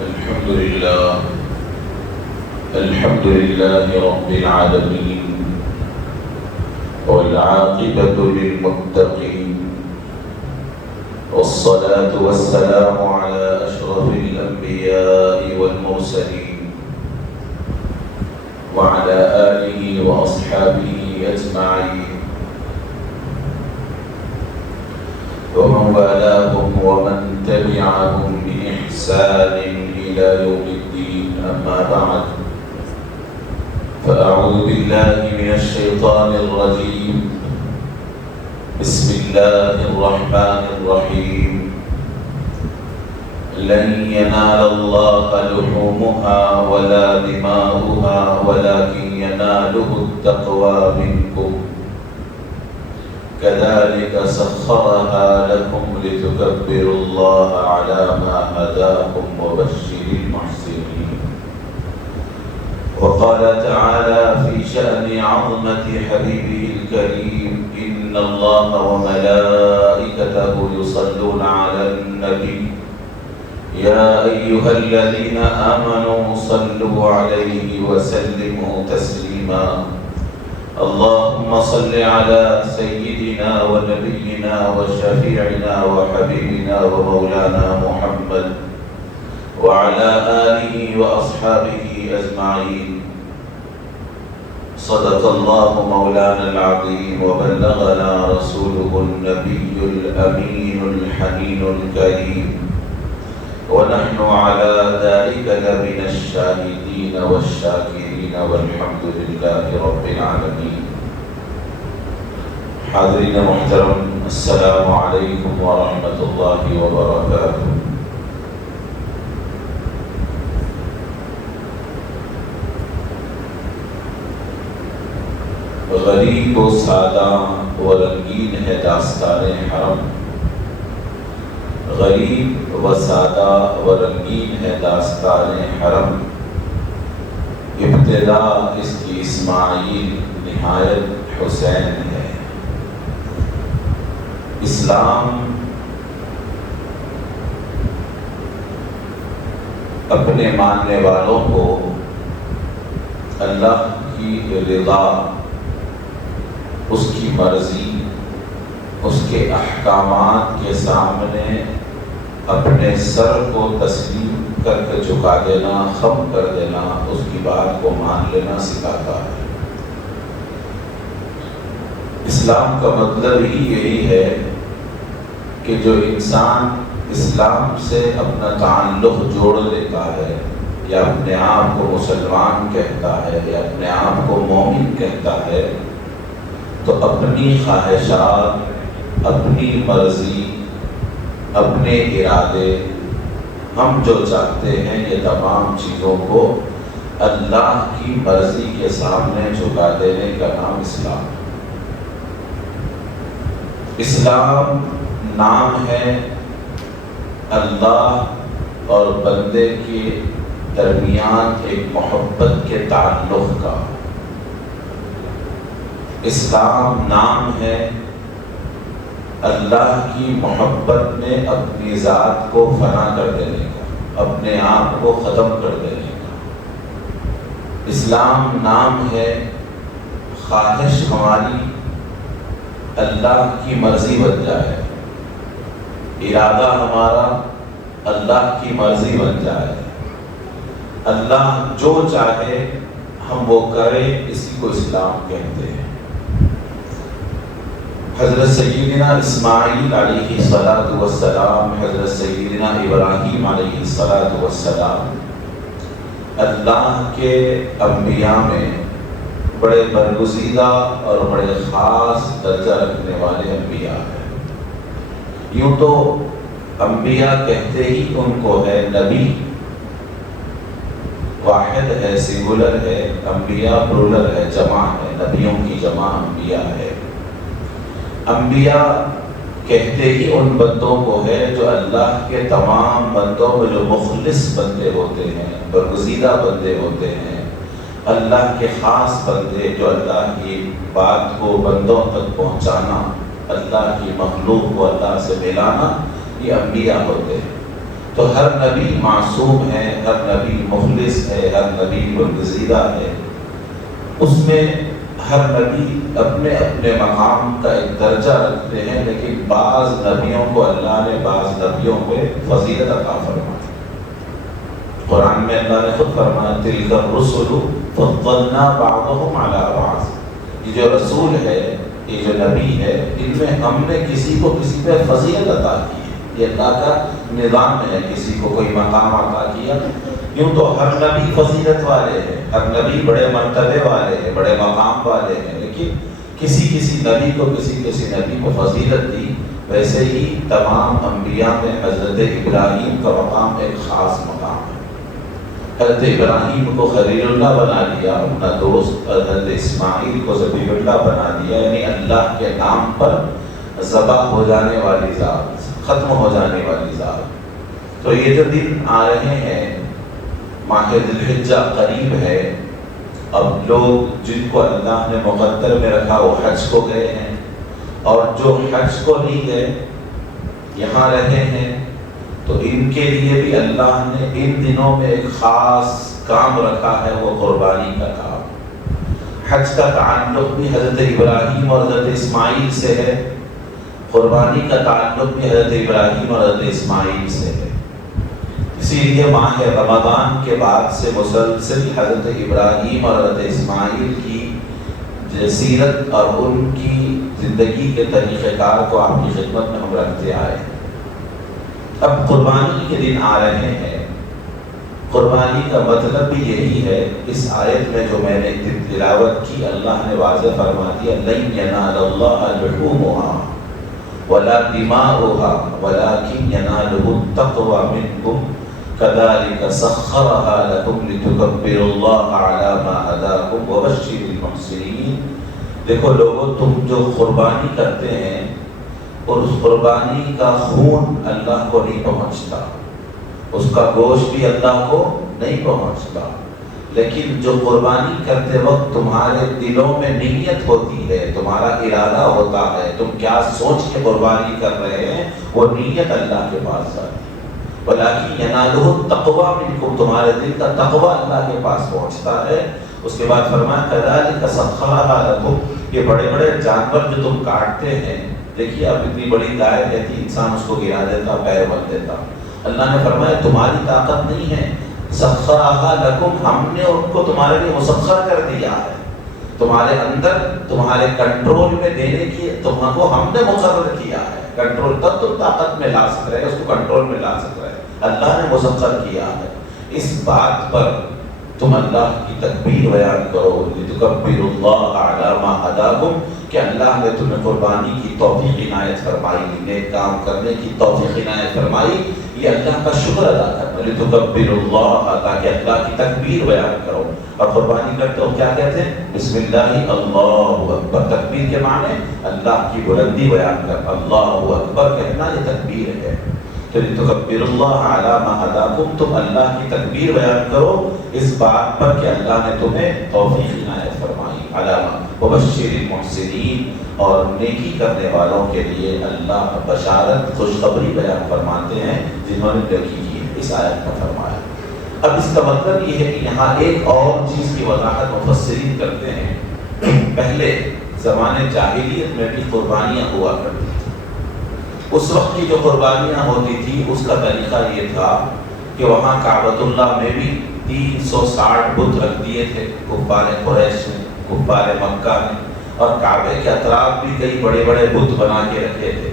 الحمد لله رب العالمين والعاقبة للمتقين والصلاة والسلام على أشرف الأنبياء والمرسلين وعلى آله وأصحابه أجمعين ومن والاهم ومن تبعهم بإحسان إلى يوم الدين. أما بعد، فأعوذ بالله من الشيطان الرجيم. بسم الله الرحمن الرحيم. لن ينال الله لحومها ولا دماؤها ولكن يناله التقوى منكم كذلك سخرها لكم لتكبروا الله على ما هداكم وبشر المحسنين. وقال تعالى في شأن عظمة حبيبه الكريم: إن الله وملائكته يصلون على النبي يا أيها الذين آمنوا صلوا عليه وسلموا تسليما. اللهم صل على سيدنا ونبينا وشفيعنا وحبيبنا ومولانا محمد وعلى آله وأصحابه أجمعين. صدق الله مولانا العظيم وبلغنا رسوله النبي الأمين الحنين الكريم، ونحن على ذلك لمن الشاهدين والشاكرين والحمد لله رب العالمين. حاضرین محترم، السلام علیکم ورحمۃ اللہ وبرکاتہ. غریب و سادہ و رنگین ہے داستان حرم. غریب و سادہ و رنگین ہے داستان حرم. ابتدا اس کی اسماعیل، نہایت حسین ہے. اسلام اپنے ماننے والوں کو اللہ کی رضا، اس کی مرضی، اس کے احکامات کے سامنے اپنے سر کو تسلیم کر کے جھکا دینا، خم کر دینا، اس کی بات کو مان لینا سکھاتا ہے. اسلام کا مطلب ہی یہی ہے کہ جو انسان اسلام سے اپنا تعلق جوڑ لیتا ہے، یا اپنے آپ کو مسلمان کہتا ہے، یا اپنے آپ کو مومن کہتا ہے، تو اپنی خواہشات، اپنی مرضی، اپنے ارادے، ہم جو چاہتے ہیں، یہ تمام چیزوں کو اللہ کی مرضی کے سامنے جھکا دینے کا نام اسلام. اسلام نام ہے اللہ اور بندے کے درمیان ایک محبت کے تعلق کا. اسلام نام ہے اللہ کی محبت میں اپنی ذات کو فنا کر دینے کا، اپنے آپ کو ختم کر دینے کا. اسلام نام ہے خواہش ہماری اللہ کی مرضی بن جائے، ارادہ ہمارا اللہ کی مرضی بن جائے. اللہ جو چاہے ہم وہ کریں، اسی کو اسلام کہتے ہیں. حضرت سیدنا اسماعیل علیہ الصلاۃ والسلام، حضرت سیدنا ابراہیم علیہ الصلاۃ والسلام اللہ کے انبیاء میں بڑے برگزیدہ اور بڑے خاص درجہ رکھنے والے انبیاء ہیں. یوں تو انبیاء کہتے ہی ان کو ہے نبی، واحد ہے، سنگولر ہے. انبیاء پلورل ہے، جمع ہے، نبیوں کی جمع انبیاء ہے. انبیاء کہتے ہی ان بندوں کو ہے جو اللہ کے تمام بندوں میں جو مخلص بندے ہوتے ہیں، برگزیدہ بندے ہوتے ہیں، اللہ کے خاص بندے جو اللہ کی بات کو بندوں تک پہنچانا، اللہ کی مخلوق کو اللہ سے ملانا، یہ انبیاء ہوتے ہیں. تو تو ہر نبی معصوم ہے، ہر نبی مخلص ہے، ہر نبی برگزیدہ ہے، اس میں ہر نبی اپنے اپنے مقام کا ایک درجہ رکھتے ہیں، لیکن بعض نبیوں کو اللہ نے بعض نبیوں پہ فضیلت عطا فرمائی۔ قرآن میں اللہ نے خود فرمایا تلک الرسل فضلنا بعضهم علی بعض، یہ جو رسول ہے، یہ جو نبی ہے، ان میں ہم نے کسی کو کسی پہ فضیلت عطا کی ہے۔ یہ اللہ کا نظام ہے، کسی کو کوئی مقام عطا کیا۔ یوں تو ہر نبی فضیلت والے ہیں، ہر نبی بڑے مرتبے والے ہیں، بڑے مقام والے ہیں، لیکن کسی نبی کو کسی نبی کو فضیلت دی۔ ویسے ہی تمام انبیاء میں حضرت ابراہیم کا مقام ایک خاص مقام ہے۔ حضرت ابراہیم کو خلیل اللہ بنا دیا، اپنا دوست حضرت اسماعیل کو ذبیح اللہ بنا دیا، یعنی اللہ کے نام پر ذبح ہو جانے والی ذات، ختم ہو جانے والی ذات۔ تو یہ جو دن آ رہے ہیں، ماہ ذی الحجہ قریب ہے، اب لوگ جن کو اللہ نے مقدر میں رکھا وہ حج کو گئے ہیں، اور جو حج کو نہیں گئے یہاں رہے ہیں، تو ان کے لیے بھی اللہ نے ان دنوں میں ایک خاص کام رکھا ہے، وہ قربانی کا کام۔ حج کا تعلق بھی حضرت ابراہیم اور حضرت اسماعیل سے ہے، قربانی کا تعلق بھی حضرت ابراہیم اور حضرت اسماعیل سے ہے۔ اسی لیے ماہ رمضان کے بعد سے مسلسل حضرت ابراہیم اور حضرت اسماعیل کی سیرت اور ان کی زندگی کے طریقہ کار کو آپ کی خدمت میں ہم رکھتے آئے ہیں۔ اب قربانی کے دن آ رہے ہیں، قربانی کا مطلب بھی یہی ہے۔ اس آیت میں جو میں نے تلاوت کی، اللہ نے واضح فرما دیا لن ینال اللہ لحومها ولا دماؤها ولكن يناله التقوى منكم كذلك سخرها لكم لتكبروا الله على ما هداكم وبشر المحسنين۔ دیکھو لوگوں، تم جو قربانی کرتے ہیں اور اس قربانی کا خون اللہ کو نہیں پہنچتا، اس کا گوشت بھی اللہ کو نہیں پہنچتا، لیکن جو قربانی کرتے وقت تمہارے دلوں میں نیت ہوتی ہے، تمہارا ارادہ ہوتا ہے، تم کیا سوچ کے قربانی کر رہے ہیں، وہ نیت اللہ کے پاس جاتی ہے۔ وَلَٰكِنْ يَنَالُهُ التَّقْوَىٰ مِنْكُمْ، تمہارے دل کا تقویٰ اللہ کے پاس پہنچتا ہے۔ اس کے بعد فرمایا كَذَٰلِكَ سَخَّرَهَا لَكُمْ، یہ بڑے بڑے جانور جو تم کاٹتے ہیں، دیکھیے اب اتنی بڑی گائے رہتی، انسان اس کو گرا دیتا، پیر بن دیتا، اللہ نے فرمایا تمہاری طاقت نہیں ہے، سخرہا لکم، ہم نے ان کو تمہارے لیے مسخر کر دیا ہے، تمہارے اندر تمہارے کنٹرول میں دینے کی تم کو ہم نے مقرر کیا ہے۔ کنٹرول تب تم طاقت میں لا سک رہے، اس کو کنٹرول میں لا سک رہے، اللہ نے مسخر کیا ہے۔ اس بات پر تم اللہ کی تکبیر بیان کرو، لتکبروا اللہ علی ما ہداکم، کہ اللہ نے تمہیں قربانی کی توفیق عنایت فرمائی، نیک کام کرنے کی توفیق عنایت فرمائی، یہ اللہ کا شکر ادا کرنا، لتکبروا اللہ، تاکہ اللہ کی تکبیر بیان کرو۔ اور قربانی کرتے ہو کیا کہتے ہیں؟ بسم اللہ اللہ اکبر، تکبیر کے معنی اللہ کی بلندی بیان کر، اللہ اکبر کہنا یہ تکبیر ہے۔ تو لتکبروا اللہ علی ما ہداکم، تم اللہ کی تکبیر بیان کرو اس بات پر کہ اللہ نے تمہیں توفیق عنایت فرمائی، علامہ وبشر المحسنین، اور نیکی کرنے والوں کے لیے اللہ بشارت خوشخبری بیان فرماتے ہیں جنہوں نے نیکی کی، اس آیت میں فرمایا۔ اب اس کا مطلب یہ ہے کہ یہاں ایک اور چیز کی وضاحت مفسرین کرتے ہیں۔ پہلے زمانے جاہلیت میں بھی قربانیاں ہوا کرتی تھیں، اس وقت کی جو قربانیاں ہوتی تھی اس کا طریقہ یہ تھا کہ وہاں کعبۃ اللہ میں بھی 360 بت رکھ دیے تھے کفار قریش نے، کفار مکہ نے، اور کعبے کے اطراف بھی کئی بڑے بڑے بت بنا کے رکھے تھے۔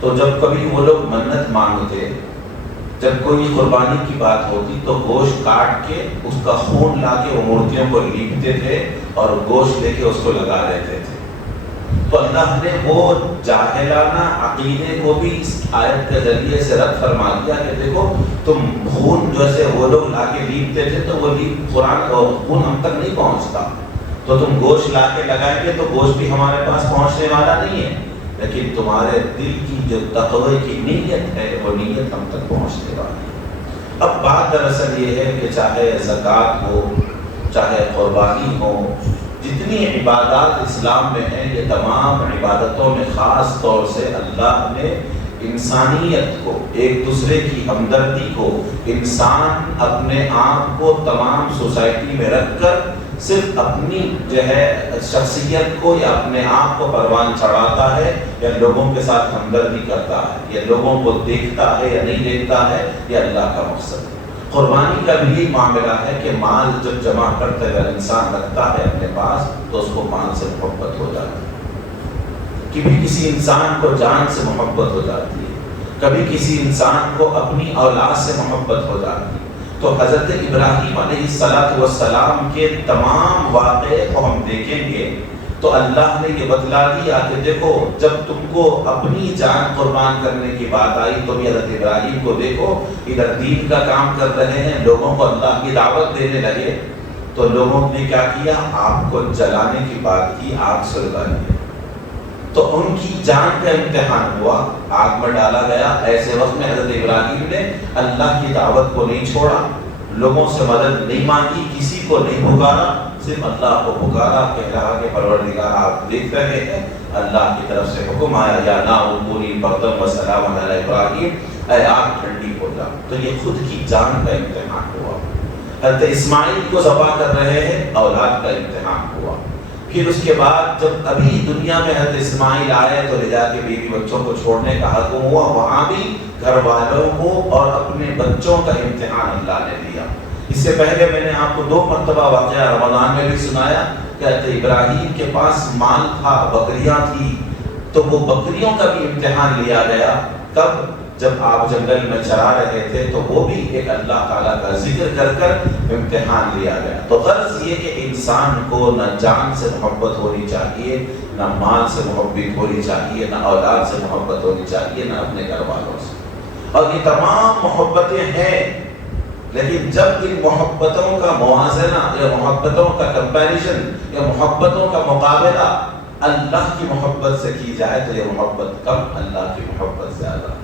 تو جب کبھی وہ لوگ منت مانگتے، جب کوئی قربانی کی بات ہوتی تو گوشت کاٹ کے اس کا خون لا کے وہ مورتیوں کو لیپتے تھے اور گوشت لے کے اس کو لگا دیتے تھے۔ تو اللہ نے وہ جاہلانہ عقیدے کو بھی اس آیت کے ذریعے سے رد فرما دیا کہ دیکھو تم خون جیسے وہ لوگ لا کے لیپتے تھے تو وہ قرآن اور خون ہم تک نہیں پہنچتا، تو تم گوشت لا کے لگائیں گے تو گوشت بھی ہمارے پاس پہنچنے والا نہیں ہے، لیکن تمہارے دل کی جو تقوی کی نیت ہے وہ نیت ہم تک پہنچنے والی ہے۔ اب بات دراصل یہ ہے کہ چاہے زکوٰۃ ہو، چاہے قربانی ہو، جتنی عبادات اسلام میں ہیں یہ تمام عبادتوں میں خاص طور سے اللہ نے انسانیت کو، ایک دوسرے کی ہمدردی کو، انسان اپنے آپ کو تمام سوسائٹی میں رکھ کر صرف اپنی جو ہے شخصیت کو یا اپنے آپ کو پروان چڑھاتا ہے یا لوگوں کے ساتھ ہمدردی کرتا ہے یا لوگوں کو دیکھتا ہے یا نہیں دیکھتا ہے، یہ اللہ کا مقصد ہے۔ قربانی کا بھی معاملہ ہے کہ مال جب جمع کرتے ہوئے انسان رکھتا ہے اپنے پاس تو اس کو مال سے محبت ہو جاتی ہے، کبھی کسی انسان کو جان سے محبت ہو جاتی ہے، کبھی کسی انسان کو اپنی اولاد سے محبت ہو جاتی ہے۔ تو حضرت ابراہیم علیہ السلام کے تمام واقعے کو ہم دیکھیں گے تو اللہ نے یہ بتلا دیا کہ دیکھو جب تم کو اپنی جان قربان کرنے کی بات آئی تو بھی حضرت ابراہیم کو دیکھو ادھر دین کا کام کر رہے ہیں، لوگوں کو اللہ کی دعوت دینے لگے، تو لوگوں نے کیا کیا؟ آپ کو جلانے کی بات کی، آگ سے ڈالی، تو ان کی جان کا امتحان ہوا، آگ میں ڈالا گیا۔ ایسے وقت میں حضرت ابراہیم نے اللہ کی دعوت کو نہیں چھوڑا، لوگوں سے مدد نہیں مانگی، کسی کو نہیں پکارا، صرف اللہ کو پکارا، کہہ رہا کہ پروردگار آپ دیکھ رہے ہیں، اللہ کی طرف سے حکم آیا یا نار کونی بردم وسلام علی ابراہیم، اے آگ ٹھنڈی ہو جا۔ تو یہ خود کی جان کا امتحان ہوا۔ حضرت اسماعیل کو ذبح کر رہے ہیں، اولاد کا امتحان ہوا۔ پھر اس کے بعد جب ابھی دنیا میں حضرت اسماعیل آئے تو لے جا کے بیوی بچوں کو چھوڑنے کا حکم ہوا، وہاں بھی گھر والوں کو اور اپنے بچوں کا امتحان اللہ نے دیا۔ اس سے پہلے میں نے آپ کو 2 مرتبہ واقعہ رمضان میں بھی سنایا کہ حضرت ابراہیم کے پاس مال تھا، بکریاں تھی، تو وہ بکریوں کا بھی امتحان لیا گیا۔ کب؟ جب آپ جنگل میں چرا رہے تھے تو وہ بھی ایک اللہ تعالیٰ کا ذکر کر کر امتحان لیا گیا۔ تو غرض یہ کہ انسان کو نہ جان سے محبت ہونی چاہیے، نہ مال سے محبت ہونی چاہیے، نہ اولاد سے محبت ہونی چاہیے، نہ اپنے گھر والوں سے۔ اور یہ تمام محبتیں ہیں، لیکن جب ان محبتوں کا موازنہ یا محبتوں کا کمپیریزن یا محبتوں کا مقابلہ اللہ کی محبت سے کی جائے تو یہ محبت کم، اللہ کی محبت زیادہ۔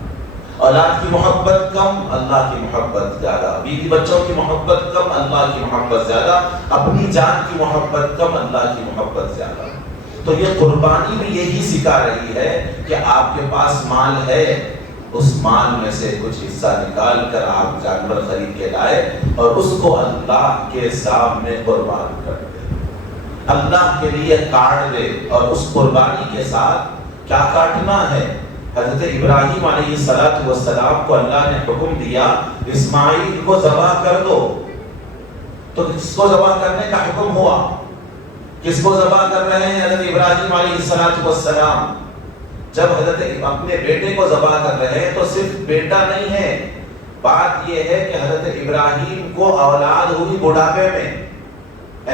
اولاد کی محبت کم، اللہ کی محبت زیادہ۔ بیوی بچوں کی محبت کم، اللہ کی محبت زیادہ۔ اپنی جان کی محبت کم، اللہ کی محبت زیادہ۔ تو یہ قربانی بھی یہی سکھا رہی ہے کہ آپ کے پاس مال ہے، اس مال میں سے کچھ حصہ نکال کر آپ جانور خرید کے لائے اور اس کو اللہ کے سامنے قربان کر دے، اللہ کے لیے کاٹ دے۔ اور اس قربانی کے ساتھ کیا کاٹنا ہے؟ حضرت ابراہیم علیہ السلام کو اللہ نے حکم دیا اسماعیل کو ذبح کر دو، تو کس کو ذبح کرنے کا حکم ہوا؟ کس کو ذبح کر رہے ہیں؟ حضرت ابراہیم علیہ السلام۔ جب حضرت اپنے بیٹے کو ذبح کر رہے ہیں تو صرف بیٹا نہیں ہے، بات یہ ہے کہ حضرت ابراہیم کو اولاد ہوئی بڑھاپے میں،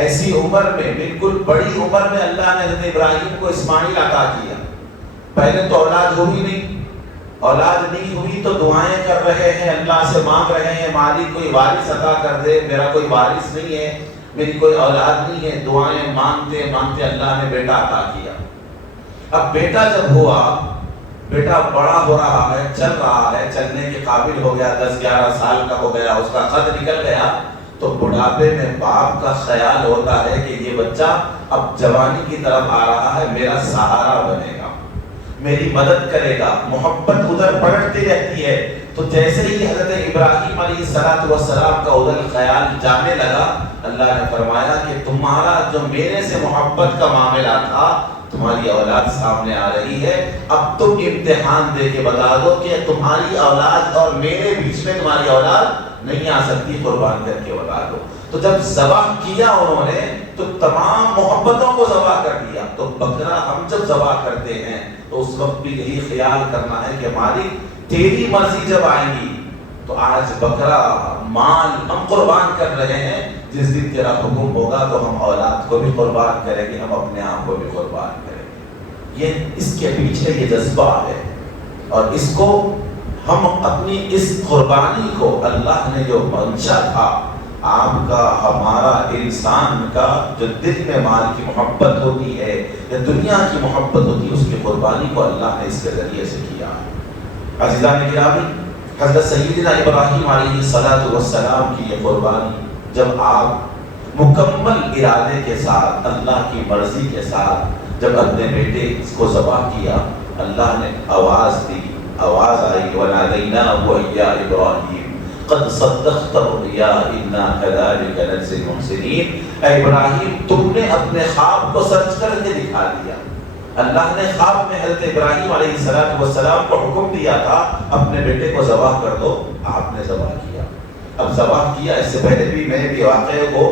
ایسی عمر میں، بالکل بڑی عمر میں اللہ نے حضرت ابراہیم کو اسماعیل عطا کیا۔ پہلے تو اولاد ہوئی نہیں، اولاد نہیں ہوئی تو دعائیں کر رہے ہیں، اللہ سے مانگ رہے ہیں مالک کوئی وارث عطا کر دے، میرا کوئی وارث نہیں ہے، میری کوئی اولاد نہیں ہے۔ دعائیں مانگتے مانگتے اللہ نے بیٹا عطا کیا۔ اب بیٹا جب ہوا، بیٹا بڑا ہو رہا ہے، چل رہا ہے، چلنے کے قابل ہو گیا، 10-11 سال کا ہو گیا، اس کا قد نکل گیا، تو بڑھاپے میں باپ کا خیال ہوتا ہے کہ یہ بچہ اب جوانی کی طرف آ رہا ہے، میرا سہارا بنے گا، میری مدد کرے گا، محبت ادھر بڑھتی رہتی ہے۔ تو جیسے ہی حضرت ابراہیم علیہ السلام کا ادھر خیال جانے لگا، اللہ نے فرمایا کہ تمہارا جو میرے سے محبت کا معاملہ تھا، تمہاری اولاد سامنے آ رہی ہے، اب تم امتحان دے کے بتا دو کہ تمہاری اولاد اور میرے بیچ میں تمہاری اولاد نہیں آ سکتی، قربان کر کے بتا دو۔ تو جب ذبح کیا انہوں نے تو تمام محبتوں کو ذبح کر دیا۔ تو بکرا ہم جب ذبح کرتے ہیں تو اس وقت بھی یہی خیال کرنا ہے کہ مالک تیری مرضی جب آئے گی تو آج بکرا مال ہم قربان کر رہے ہیں، جس دن تیرا حکم ہوگا تو ہم اولاد کو بھی قربان کریں گے، ہم اپنے آپ کو بھی قربان کریں گے۔ یہ اس کے پیچھے یہ جذبہ ہے، اور اس کو ہم اپنی اس قربانی کو اللہ نے جو منشا تھا آپ کا، ہمارا، انسان کا جو دل میں مال کی محبت ہوتی ہے یا دنیا کی محبت ہوتی ہے، اس کی قربانی کو اللہ نے اس کے ذریعے سے کیا۔ عزیزان گرامی، حضرت سیدنا ابراہیم علیہ السلام کی یہ قربانی جب آپ مکمل ارادے کے ساتھ، اللہ کی مرضی کے ساتھ جب اپنے بیٹے کو ذبح کیا، اللہ نے آواز دی، آواز آئی وَنَادَيْنَاهُ يَا إِبْرَاهِيمُ قَدْ صَدَّقْتَ الرُّؤْيَا إِنَّا كَذَلِكَ نَجْزِي الْمُحْسِنِينَ۔ اے ابراہیم تم نے اپنے خواب کو سچ کر کے دکھا دیا۔ اللہ نے خواب میں حضرت ابراہیم علیہ السلام کو حکم دیا تھا اپنے بیٹے کو ذبح کر دو، آپ نے ذبح کیا۔ اب ذبح کیا، اس سے پہلے بھی میں بھی واقعے کو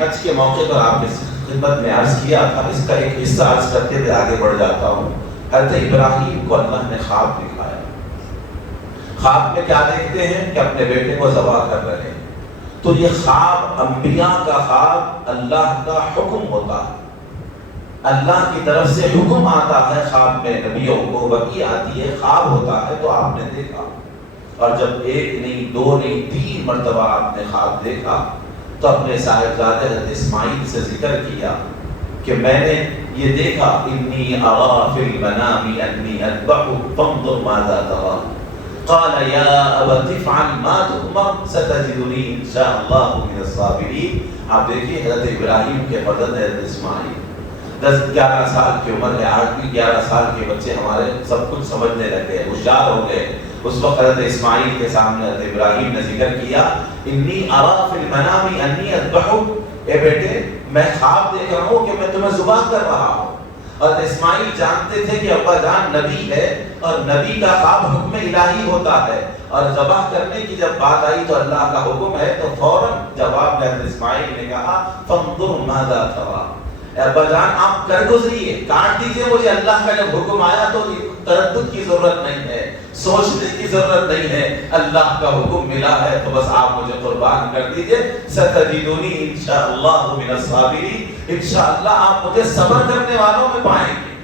حج کے موقع پر آپ کی خدمت میں عرض کیا تھا، اس کا ایک حصہ عرض کرتے ہوئے آگے بڑھ جاتا ہوں۔ حضرت ابراہیم کو اللہ نے خواب دکھایا، خواب میں کیا دیکھتے ہیں کہ اپنے بیٹے کو ذبح کر رہے ہیں۔ تو یہ خواب انبیاء کا خواب اللہ کا حکم ہوتا ہے، اللہ کی طرف سے حکم آتا ہے خواب میں، نبیوں کو وحی آتی ہے، خواب ہوتا ہے تو آپ نے دیکھا، اور جب ایک نہیں دو نہیں 3 مرتبہ آپ نے خواب دیکھا تو اپنے صاحبزادے حضرت اسماعیل سے ذکر کیا کہ میں نے یہ دیکھا انی ارا فی المنام انی اذبحک فانظر ماذا ترى قال یا ابت افعل ما تؤمر ستجدنی ان شاء اللہ من الصابرین۔ آپ دیکھیے حضرت ابراہیم کے فرزند حضرت اسماعیل 10-11 سال کی عمر ہے، آج بھی 11 سال کے بچے ہمارے سب کچھ سمجھنے لگے، ہوشیار ہو گئے۔ اس وقت حضرت اسماعیل کے سامنے حضرت ابراہیم نے ذکر کیا انی ارا فی المنام انی اذبحک، اے بیٹے میں خواب دیکھ رہا ہوں کہ میں تمہیں ذبح کر رہا ہوں۔ اور اسماعیل جانتے تھے کہ ابا جان نبی ہے اور نبی کا خواب حکم الہی ہوتا ہے، اور ذبح کرنے کی جب بات آئی تو اللہ کا حکم ہے تو فوراً جواب میں حضرت اسماعیل نے کہا فانظر ماذا ترى، ابا جان آپ کر گزریے، کاٹ دیجئے مجھے، اللہ کا جب حکم آیا تو تردد کی ضرورت نہیں ہے، سوچنے کی ضرورت نہیں ہے، اللہ کا حکم ملا ہے تو بس آپ مجھے قربان کر دیجئے، ستجدونی انشاءاللہ من الصابرین، انشاءاللہ آپ مجھے صبر کرنے والوں میں پائیں گے۔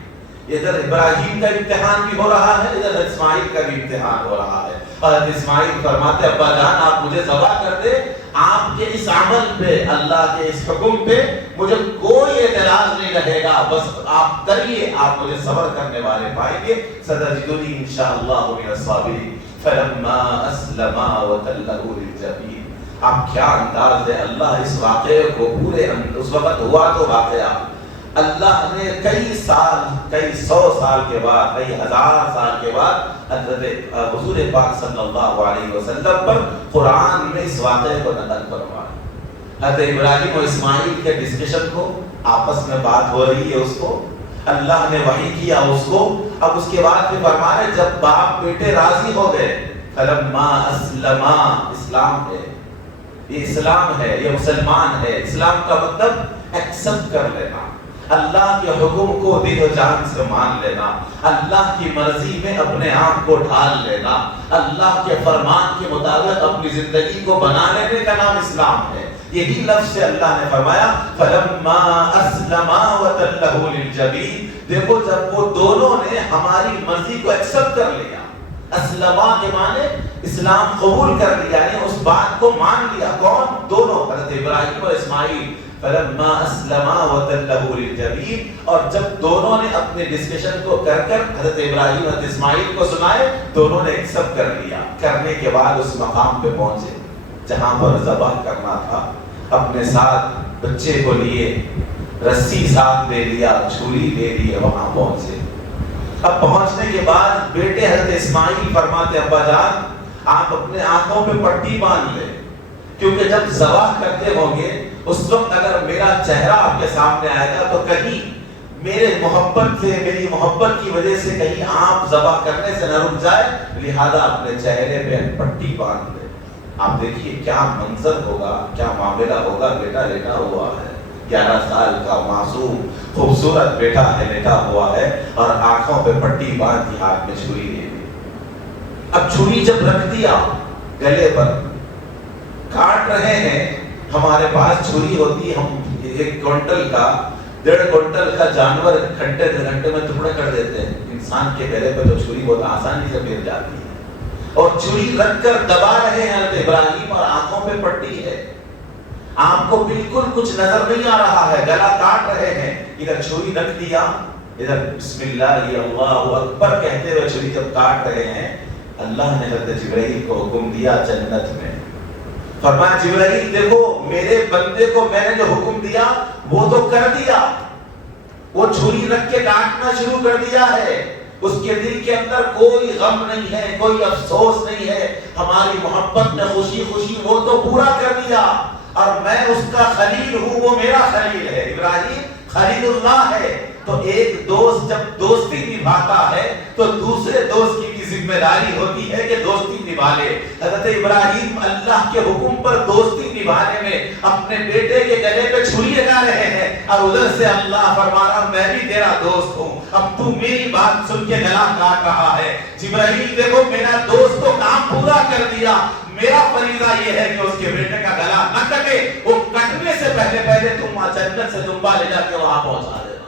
ادھر ابراہیم کا امتحان بھی ہو رہا ہے، ادھر اسماعیل کا بھی امتحان ہو رہا ہے، اور اسماعیل فرماتے ابا جان آپ مجھے ذبح کر دے، آپ کے اس عمل پہ، اللہ کے اس حکم پہ مجھے کوئی اعتراض نہیں رہے گا، بس آپ کریے، آپ مجھے صبر کرنے والے پائیں گے، ستجدونی انشاءاللہ من الصابرین۔ فلما اسلما وتلہ للجبین، آپ کیا انداز ہے، اللہ اس واقعے کو پورے اس وقت ہوا تو واقعہ اللہ نے کئی سو سال کے بعد، کئی ہزار سال کے بعد حضرت حضور پاک صلی اللہ علیہ وسلم پر قرآن میں اس واقعے کو نقل فرمایا۔ حضرت ابراہیم اور اسماعیل کے ڈسکشن کو، آپس میں بات ہو رہی ہے، اس کو اللہ نے وحی کیا اس کو، اب اس کے بعد پھر فرمایا جب باپ بیٹے راضی ہو گئے، فلما اسلما، اسلام ہے، یہ اسلام ہے، یہ مسلمان ہے۔ اسلام کا مطلب ایکسپٹ کر لینا، اللہ کے حکم کو دل و جان سے مان لینا، اللہ کی مرضی میں اپنے آپ کو ڈھال لینا، اللہ کے فرمان کے مطابق اپنی زندگی کو بنا لینے کا نام اسلام ہے۔ یہی لفظ سے اللہ نے فرمایا فلما اسلما وتلہ للجبین، دیکھو جب وہ دونوں نے ہماری مرضی کو ایکسپٹ کر لیا، اسلما کے معنی اسلام قبول کر لیا، یعنی اس بات کو مان لیا، کون؟ دونوں، حضرت ابراہیم اور اسماعیل۔ فلما اسلما وتلہ للجبین، اور جب دونوں نے اپنے ڈسکشن کو کر حضرت ابراہیم اور اسماعیل کو سنائے، دونوں نے ایکسپٹ کر لیا، کرنے کے بعد اس مقام پہ پہنچے جہاں پر ذبح کرنا تھا، اپنے ساتھ بچے کو لیے، رسی ساتھ لے لیا، چھری لے لیے، وہاں پہنچے۔ اب پہنچنے کے بعد بیٹے حضرت اسماعیل فرماتے ابا جان آپ اپنے آنکھوں پہ پٹی باندھ لیں، کیونکہ جب ذبح کرتے ہوں گے اس وقت اگر میرا چہرہ آپ کے سامنے آئے گا تو کہیں میری محبت کی وجہ سے کہیں آپ ذبح کرنے سے نہ رک جائے، لہذا اپنے چہرے پہ پٹی باندھ لیں۔ آپ دیکھیے کیا منظر ہوگا، کیا معاملہ ہوگا، بیٹا لیٹا ہوا ہے، 11 سال کا معصوم خوبصورت بیٹا ہے، لیٹا ہوا ہے، اور آنکھوں پہ پٹی باندھ دی، ہاتھ میں چھری لے لی۔ اب چھری جب رکھ دیا گلے پر، کاٹ رہے ہیں، ہمارے پاس چھری ہوتی ہے، ہم 1 کوئنٹل کا 1.5 کوئنٹل کا جانور گھنٹے میں ٹکڑے کر دیتے ہیں، انسان کے گلے پہ تو چھری بہت آسانی سے پھر جاتی ہے، اور چھری رکھ کر دبا رہے ہیں حضرت ابراہیم، اور آنکھوں پہ پٹی ہے، آپ کو بالکل کچھ نظر نہیں آ رہا ہے، گلا کاٹ رہے ہیں، ادھر چھری رکھ دیا، ادھر بسم اللہ اللہ اکبر کہتے ہوئے چھری جب کاٹ رہے ہیں، اللہ نے حضرت جبرائیل کو حکم دیا جنت میں، فرمایا جبرائیل دیکھو میرے بندے کو میں نے جو حکم دیا وہ تو کر دیا، وہ چھری رکھ کے کاٹنا شروع کر دیا ہے، اس کے دل کے اندر کوئی غم نہیں ہے، کوئی افسوس نہیں ہے. ہماری محبت نے خوشی خوشی وہ تو پورا کر دیا، اور میں اس کا خلیل ہوں، وہ میرا خلیل ہے. ابراہیم خلیل اللہ ہے. تو ایک دوست جب دوستی نبھاتا ہے تو دوسرے دوست کی بھی ذمہ داری ہوتی ہے کہ دوستی نبھا لے. حضرت ابراہیم اللہ کے حکم پر دوستی نبھانے میں اپنے بیٹے کے گلے پہ چھری لگا رہے ہیں، اور ادھر سے اللہ فرما رہا میں بھی تیرا دوست ہوں، اب تو میری بات سن کے گلا کاٹ رہا ہے. جبرائیل دیکھو میرا دوست تو کام پورا کر دیا، میرا فریضہ یہ ہے کہ اس کے بیٹے کا گلا نہ کٹے، وہ کٹنے سے پہلے تم جنت سے دمبا لے جا کے وہاں پہنچا دینا.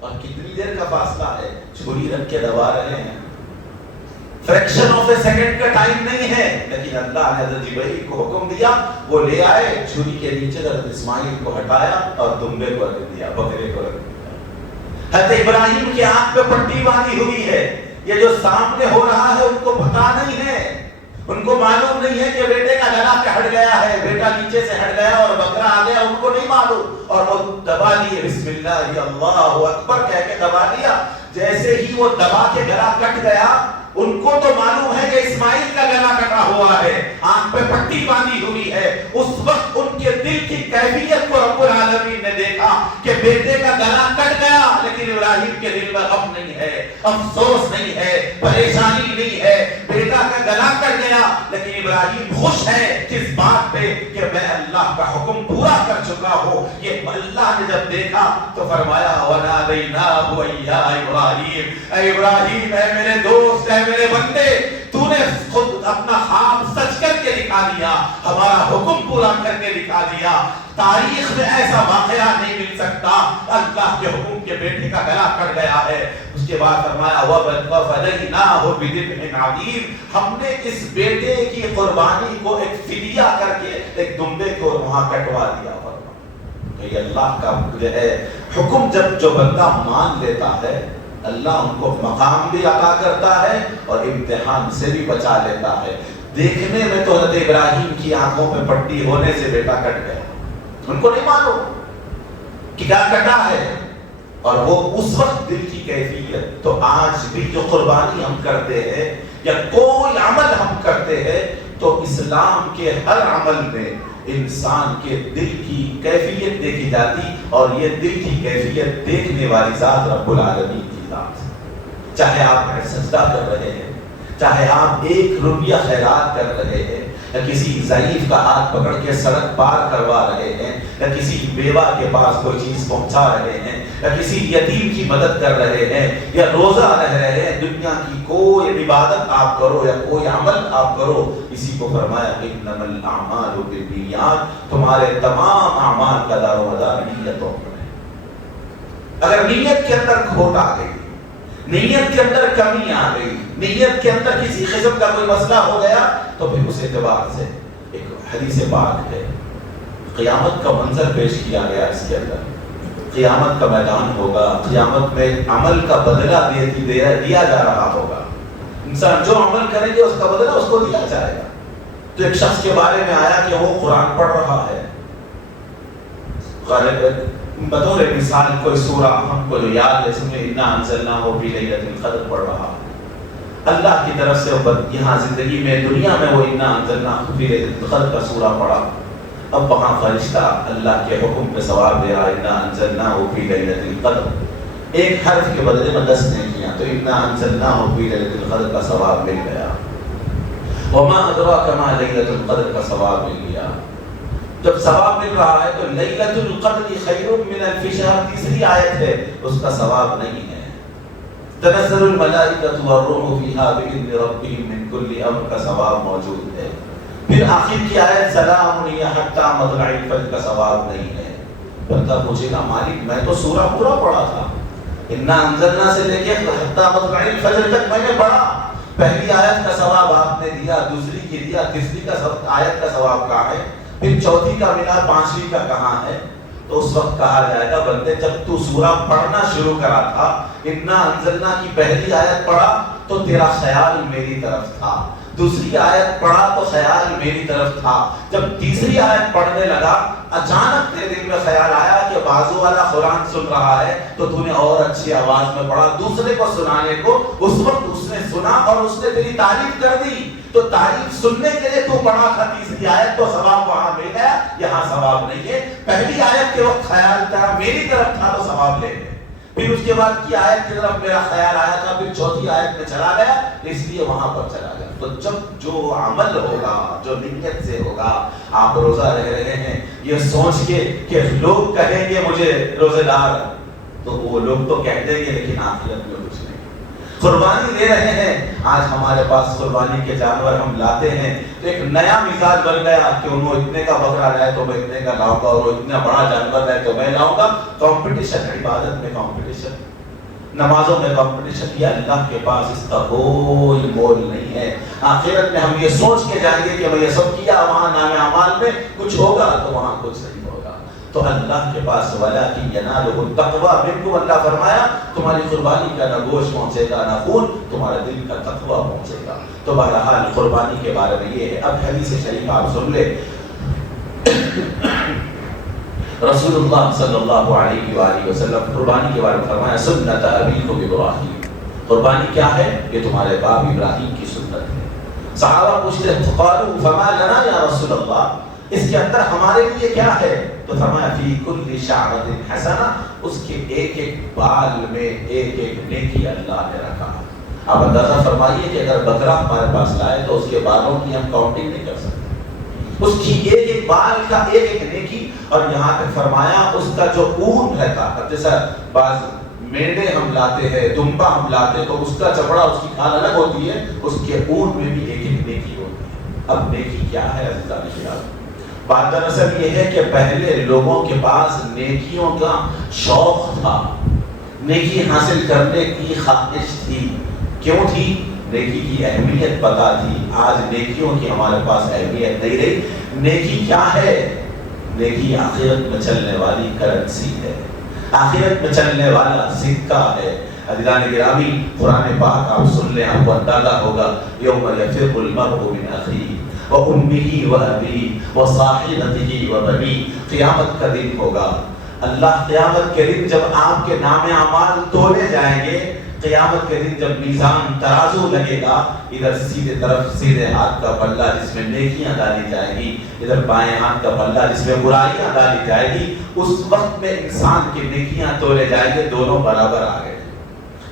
اور کتنی دیر کا فاصلہ ہے، چھری رکھ کے دبا رہے ہیں، فریکشن آف اے سیکنڈ کا ٹائم نہیں ہے. لیکن اللہ نے حضرت جبرائیل کو حکم دیا، وہ لے آئے، چھری کے نیچے حضرت اسماعیل کو ہٹایا اور دمبے کو رکھ دیا، بکرے کو رکھ دیا. حضرت ابراہیم کی آنکھ پہ پٹی باندھی ہوئی ہے. یہ جو سامنے ہو رہا ہے ان کو پتا نہیں ہے، ان کو معلوم نہیں ہے کہ بیٹے کا گلا ہٹ گیا ہے، بیٹا نیچے سے ہٹ گیا اور بکرا آ گیا، ان کو نہیں معلوم. اور وہ دبا لیے، بسم اللہ اللہ اکبر کہہ کے دبا دیا. جیسے ہی وہ دبا کے گلا کٹ گیا، ان کو تو معلوم ہے کہ اسماعیل کا گلا کٹا ہوا ہے، آنکھ پہ پٹی باندھی ہوئی ہے. اس وقت ان کے دل کی کیفیت کو رب العالمین نے دیکھا کہ بیٹے کا گلا کٹ گیا، لیکن ابراہیم کے دل میں غم نہیں ہے، افسوس نہیں ہے، پریشانی نہیں ہے. بیٹا کا گلا کٹ گیا لیکن ابراہیم خوش ہے کس بات پہ کہ میں اللہ کا حکم پورا کر چکا ہوں. یہ اللہ نے جب دیکھا تو فرمایا وَنَادَيْنَاهُ يَا إِبْرَاهِيمُ، اے ابراہیم، اے میرے دوست، اے میرے بندے، تو نے خود اپنا خواب سچ کر کے دکھا دیا، ہمارا حکم پورا کر کے دکھا دیا. تاریخ میں ایسا واقعہ نہیں مل سکتا، اللہ کے حکم کے بیٹے کا گلا کٹ گیا ہے. اس کے بعد فرمایا وَفَدَيْنَاهُ بِذِبْحٍ عَظِيمٍ، ہم نے اس بیٹے کی قربانی کو ایک فدیہ کر کے ایک دمبے کو وہاں کٹوا دیا. یہ اللہ کا ہے حکم. جب جو بندہ مان لیتا ہے اللہ ان کو مقام بھی عطا کرتا ہے اور امتحان سے بھی بچا لیتا ہے. دیکھنے میں تو حضرت ابراہیم کی آنکھوں پہ پٹی ہونے سے بیٹا کٹ گیا، ان کو نہیں معلوم کہ کیا کٹا ہے، اور وہ اس وقت دل کی کیفیت. تو آج بھی جو قربانی ہم کرتے ہیں یا کوئی عمل ہم کرتے ہیں تو اسلام کے ہر عمل میں انسان کے دل کی کیفیت دیکھی جاتی، اور یہ دل کی کیفیت دیکھنے والی ذات رب العالمین کی ذات. چاہے آپ سجدہ کر رہے ہیں، چاہے آپ 1 روپیہ خیرات کر رہے ہیں، یا کسی ضعیف کا ہاتھ پکڑ کے سڑک پار کروا رہے ہیں، یا کسی بیوہ کے پاس کوئی چیز پہنچا رہے ہیں، یا کسی یتیم کی مدد کر رہے ہیں، یا روزہ رہ رہے ہیں، دنیا کی کوئی عبادت آپ کرو یا کوئی عمل آپ کرو، اسی کو فرمایا انما الاعمال بالنیات، تمہارے تمام اعمال کا دار و مدار نیتوں پر ہے. اگر نیت کے اندر کھوٹ آ گئی، نیت کے اندر کمی آ گئی، نیت کے اندر کسی قسم کا کوئی مسئلہ ہو گیا، تو پھر اس اعتبار سے ایک حدیث پاک ہے، قیامت کا منظر پیش کیا گیا. اس کے اندر قیامت کا میدان ہوگا، قیامت میں عمل کا بدلہ دیا جا رہا ہوگا. انسان جو عمل کریں گے اس کا بدلہ اس کو دیا جائے گا. تو ایک شخص کے بارے میں آیا کہ وہ قرآن پڑھ رہا ہے، بطور مثال کوئی سورہ ہم کو جو یاد ہے، سمجھے انا انزلناہ فی لیلۃ القدر پڑھ رہا ہے، اللہ کی طرف سے یہاں زندگی میں دنیا میں وہ انا انزلناہ فی لیلۃ القدر کا سورہ پڑھا. اب وہاں فرشتہ اللہ کے حکم پہ ثواب دے رہا، انا انزلناہ فی لیلۃ القدر، ایک حرف کے بدلے میں 10 نے کیا تو انا انزلناہ فی لیلۃ القدر کا ثواب مل گیا. وما ادراک ما لیلۃ القدر کا ثواب مل گیا. جب ثواب مل رہا ہے تو لیلۃ القدر خیر من الف شہر تیسری آیت ہے، اس کا ثواب نہیں ہے. تنزل الملائکۃ والروح فیہا بإذن ربہم من کل امر کا ثواب موجود ہے. پھر آخر کی آیت سلام ہی حتی مطلع الفجر کا ثواب نہیں ہے. بندہ پوچھے گا مالک میں تو سورہ پورا پڑھا تھا، انا انزلنا سے لے کے حتی مطلع الفجر تک میں نے پڑھا، پہلی آیت کا ثواب آپ نے دیا، دوسری کی دیا، تیسری کا آیت کا ثواب کہاں ہے، پھر چوتھی کا ملا، پانچویں کا کہاں ہے؟ تو اس وقت کہا جائے گا بندے جب تو سورہ پڑھنا شروع کرا تھا، انا انزلنا کی پہلی آیت پڑھا تو تیرا خیال میری طرف تھا، دوسری آیت پڑھا تو خیال میری طرف تھا، جب تیسری آیت پڑھنے لگا اچانک تیرے دل میں خیال آیا کہ بازو والا قرآن سن رہا ہے تو تو نے اور اچھی آواز میں پڑھا، دوسرے کو سنانے کو اس وقت اس نے سنا اور اس نے تیری تعریف کر دی، تو تعریف سننے کے لیے تو پڑھا تھا تیسری آیت، تو ثواب وہاں مل گیا، یہاں ثواب نہیں ہے۔ پہلی آیت کے وقت خیال تھا میری طرف تھا تو ثواب لے گئے، پھر اس کے بعد کی آیت کی طرف میرا خیال آیا تھا، پھر چوتھی آیت میں چلا گیا، اس لیے وہاں پر چلا گیا۔ تو جب جو عمل ہوگا، جو نیت سے ہوگا، آپ روزہ رہ رہے ہیں یہ سوچ کے کہ لوگ کہیں گے مجھے روزے دار، تو وہ لوگ تو کہہ دیں گے لیکن آخرت میں کچھ نہیں۔ قربانی دے رہے ہیں، آج ہمارے پاس قربانی کے جانور ہم لاتے ہیں تو ایک نیا مزاج بن گیا کہ انہوں اتنے کا بکرا لائے تو میں اتنے کا لاؤں گا، اور وہ اتنا بڑا جانور لائے تو میں لاؤں گا۔ کمپٹیشن ہے، عبادت میں کمپٹیشن، نمازوں میں کمپٹیشن، یہ اللہ کے پاس اس کا کوئی مول نہیں ہے۔ آخرت میں ہم یہ سوچ کے جائیں گے کہ میں یہ سب کیا، وہاں نام اعمال میں کچھ ہوگا تو وہاں کچھ نہیں ہوگا۔ تو اللہ کے پاس وَلَٰكِن يَنَالُهُ التَّقْوَىٰ مِنكُمْ، اللہ فرمایا تمہاری قربانی کا نہ گوشت پہنچے گا نہ خون، تمہارے دل کا تقویٰ پہنچے گا۔ تو بہرحال قربانی کے بارے میں یہ ہے۔ اب حدیث شریف آپ سن لیں، رسول اللہ صلی اللہ علیہ وآلہ وسلم قربانی کے بارے میں فرمایا سنت ابیکم ابراہیم، قربانی کیا ہے؟ یہ تمہارے باپ ابراہیم کی سنت ہے۔ صحابہ پوچھتے ہیں قالوا فما لنا یا رسول اللہ، اس کے اندر ہمارے لیے کیا ہے؟ تو فرمایا فی کل شعرۃ حسنہ، اس کے ایک ایک بال میں ایک ایک نیکی اللہ نے رکھا۔ آپ اندازہ فرمائیے کہ اگر بکرا ہمارے پاس لائے تو اس کے بالوں کی ہم کاؤنٹنگ نہیں کر سکتے، اس کی ایک ایک بال کا ایک ایک نیکی۔ اور یہاں تک فرمایا اس کا جو اون رہتا، اب جیسا بعض میڑے ہم لاتے ہیں، دمبا ہم لاتے ہیں تو اس کا چمڑا، اس کی کھال الگ ہوتی ہے، اس کے اون میں بھی ایک ایک نیکی ہوتی ہے۔ اب نیکی کیا ہے عزیزان کرام؟ بات دراصل یہ ہے کہ پہلے لوگوں کے پاس نیکیوں کا شوق تھا، نیکی حاصل کرنے کی خواہش تھی۔ کیوں تھی؟ نیکی کی اہمیت پتہ تھی۔ آج نیکیوں کی ہمارے پاس اہمیت نہیں رہی۔ نیکی کیا ہے؟ نیکی آخرت میں چلنے والی کرنسی ہے، آخرت میں چلنے والا سکہ ہے۔ عزیزان گرامی، قرآن پاک آپ سن لیں، آپ کو اندازہ ہوگا یوم یفر المرء من اخیہ وامہ وابیہ وصاحبتہ وبنیہ، قیامت کا دن ہوگا۔ اللہ قیامت کے دن جب آپ کے نام اعمال تولے جائیں گے، قیامت کے دن جب میزان ترازو لگے گا، ادھر سیدھے طرف سیدھے ہاتھ کا پلہ جس میں نیکیاں ڈالی جائے گی، ادھر بائیں ہاتھ کا پلہ جس میں برائیاں ڈالی جائے گی، اس وقت میں انسان کی نیکیاں تولے جائیں گے، دونوں برابر آ گئے،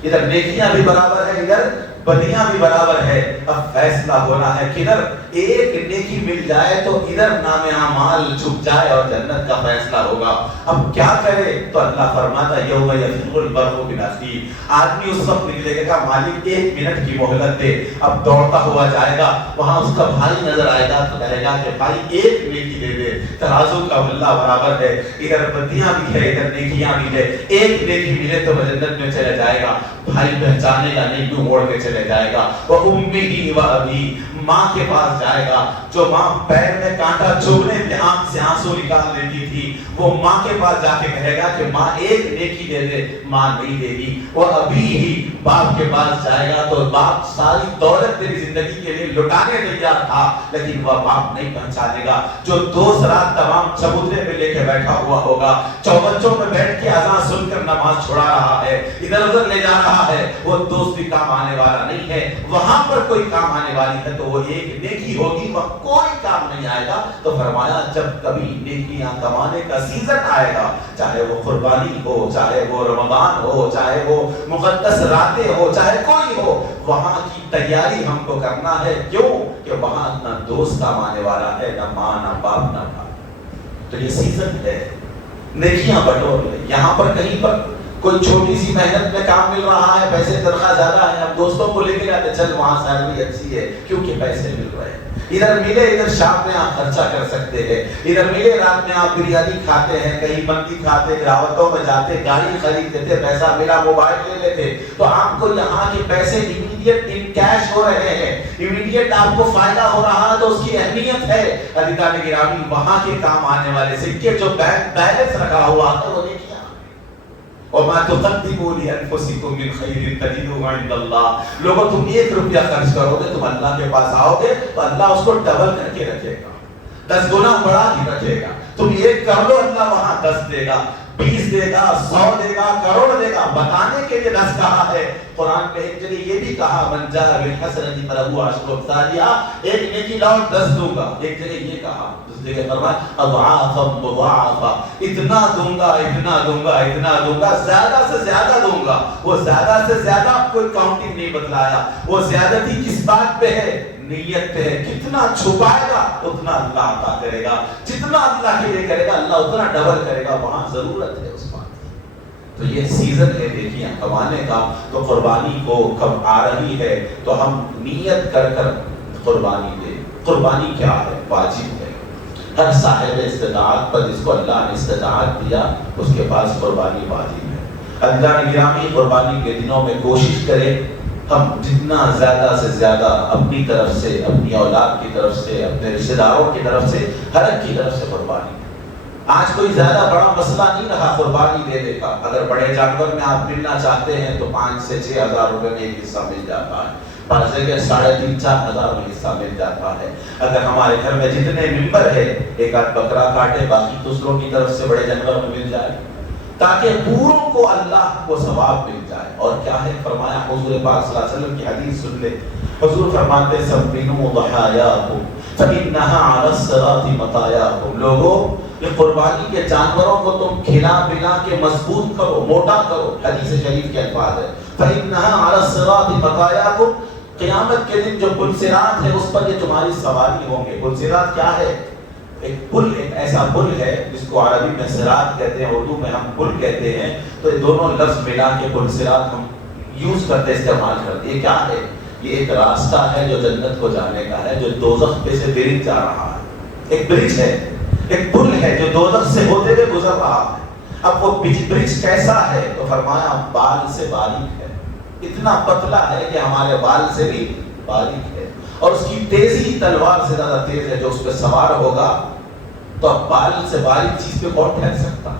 ادھر نیکیاں بھی برابر ہے، ادھر بدیاں بھی برابر ہے۔ اب فیصلہ ہونا ہے کہ ادھر ایک نیکی مل جائے تو ادھر نام اعمال جھک جائے اور جنت کا فیصلہ ہوگا۔ اب کیا کرے؟ تو اللہ فرماتا یوم یفر المرء من اخیہ، آدمی اس وقت نکلے گا مالک 1 منٹ کی مہلت دے، اب دوڑتا ہوا جائے گا، وہاں اس کا بھائی نظر آئے گا تو کہے گا کہ بھائی ایک نیکی دے دے، ترازو کا پلہ برابر ہے، ادھر بدیاں بھی ہے ادھر نیکیاں بھی ہے، ایک نیکی ملے تو وہ جنت میں چلا جائے گا۔ بھائی پہچانے گا نہیں، منہ موڑ کے چلے جائے گا۔ وَأُمِّهِ وَأَبِيهِ، ماں کے پاس جائے گا، جو ماں پیر میں کانٹا چبھنے پہ آنکھ سے آنسو نکال دیتی تھی، وہ ماں کے پاس جا کے کہے گا کہ ماں ایک نیکی دے دے، ماں نہیں دے گی۔ وَأَبِيهِ، باپ کے پاس جائے گا تو باپ ساری دولت تیری زندگی کے لیے لٹانے تیار تھا لیکن وہ باپ نہیں پہچانے گا۔ جو دوست رات تمام چبوترے پہ لے کے بیٹھا ہوا ہوگا، چوبچوں میں بیٹھ کے اذان سن کر نماز چھوڑا رہا ہے، ادھر ادھر لے جا رہا ہے، وہ دوست بھی کام آنے والا نہیں ہے۔ وہاں پر کوئی کام آنے والی ہے تو وہ ایک نیکی ہوگی، وہ کوئی کام نہیں آئے گا۔ تو فرمایا جب کبھی نیکیاں کمانے کا سیزن آئے گا، چاہے وہ قربانی ہو، چاہے وہ رمضان ہو، چاہے وہ مقدس راتیں ہو، چاہے کوئی ہو، وہاں کی تیاری ہم کو کرنا ہے۔ کیوں؟ کہ وہاں نہ دوست کام آنے والا ہے، نہ ماں نہ باپ نہ بھائی۔ تو یہ سیزن ہے، نیکیاں بٹور لے۔ یہاں پر کہیں پر کوئی چھوٹی سی محنت میں کام مل رہا ہے، پیسے تنخواہ زیادہ ہے، اب دوستوں کو لے کے جاتے چل وہاں سیلری اچھی ہے کیونکہ پیسے مل رہے ہیں، ادھر ملے ادھر شام میں آپ خرچہ کر سکتے ہیں، ادھر ملے رات میں آپ بریانی کھاتے ہیں، کہیں مندی کھاتے، دعوتوں میں جاتے، گاڑی خریدتے تھے، پیسہ ملا موبائل لے لیتے، تو آپ کو یہاں کے پیسے امیڈیٹ ان کیش ہو رہے ہیں، امیڈیٹ آپ کو فائدہ ہو رہا ہے تو اس کی اہمیت ہے۔ عزیزان گرامی، وہاں کے کام آنے والے سکے جو بینک بیلنس رکھا ہوا ہے وہ نیکیاں، وَمَا تُقَدِّمُوا لِأَنفُسِكُم مِّن خَيْرٍ تَجِدُوهُ عِندَ اللَّهِ. لوگوں تم 1 روپیہ خرچ کرو گے، تم اللہ کے پاس آؤ گے تو اللہ اس کو ڈبل کر کے رکھے گا، 10 گنا بڑھا کے رکھے گا. تم 1 کر لو، اللہ وہاں 10 دے گا، 20 دے گا، 100 دے گا، کروڑ دے گا. بتانے کے لیے 10 کہا ہے. قرآن میں ایک جگہ یہ بھی کہا من جاء بالحسنۃ فلہ عشر امثالھا، ایک نیکی لاؤ 10 دوں گا. ایک جگہ یہ کہا، دوسری جگہ فرمایا اضعافا مضاعفا، اتنا دوں گا، اتنا دوں گا، اتنا دوں گا، زیادہ سے زیادہ دوں گا. وہ زیادہ سے زیادہ کوئی کاؤنٹنگ نہیں بتلایا. وہ زیادتی کس بات پہ ہے؟ نیت پہ ہے. کتنا چھپائے گا اتنا اللہ عطا کرے گا، جتنا اللہ کے لیے کرے گا اللہ اتنا ڈبل کرے گا. وہاں ضرورت ہے اس بات کی. تو یہ سیزن ہے دیکھیے کمانے کا. تو قربانی کو کب آ رہی ہے تو ہم نیت کر کر قربانی دیں. قربانی کیا ہے؟ واجب ہے. ہر صاحب استطاعت پر جس کو اللہ نے استطاعت دیا اس کے پاس قربانی واجب ہے. اللہ نے گرامی قربانی کے دنوں میں کوشش کرے ہم جتنا زیادہ سے زیادہ اپنی طرف سے، اپنی اولاد کی طرف سے، اپنے رشتہ داروں کی طرف سے، ہر ایک کی طرف سے قربانی. آج کوئی زیادہ بڑا مسئلہ نہیں رہا قربانی دینے کا. اگر بڑے جانور میں آپ ملنا چاہتے ہیں تو 5 سے 6 ہزار روپے میں ایک حصہ مل جاتا ہے. بعض جگہ 3.5-4 ہزار میں حصہ مل جاتا ہے. اگر ہمارے گھر میں جتنے ممبر ہے ایک آدھ بکرا کاٹے، باقی دوسروں کی طرف سے بڑے جانور میں مل جائے تاکہ پوروں کو اللہ کو ثواب مل جائے. اور کیا ہے فرمایا حضور پاک صلی اللہ علیہ وسلم کی حدیث سن لے. حضور فرماتے ہیں سمنوا ضحایاکم فإنها علی الصراط مطایاکم. لوگوں یہ قربانی کے جانوروں کو تم کھلا پلا کے مضبوط کرو، موٹا کرو. حدیث شریف کے الفاظ ہے فإنها علی الصراط مطایاکم. قیامت کے دن جو پل صراط ہے اس پر یہ تمہاری سواری ہوں گے. پل صراط کیا ہے؟ ایک پل، ایک ایسا پل ہے جس کو عربی میں صراط کہتے ہیں، اردو میں ہم پل کہتے ہیں. تو یہ دونوں لفظ ملا کے پل صراط ہم یوز کرتے، استعمال کرتے. یہ کیا ہے؟ یہ ایک راستہ ہے جو جنت کو جانے کا ہے، جو دوزخ پہ سے برج جا رہا ہے. ایک برج ہے، ایک پل ہے جو دوزخ سے ہوتے ہوئے گزر رہا ہے. اب وہ برج کیسا ہے؟ تو فرمایا بال سے باریک ہے. اتنا پتلا ہے کہ ہمارے بال سے بھی باریک ہے. اور اس کی تیزی تلوار سے زیادہ تیز ہے. جو اس پہ سوار ہوگا تو اب بال سے باریک چیز پہ کون ٹھہر سکتا؟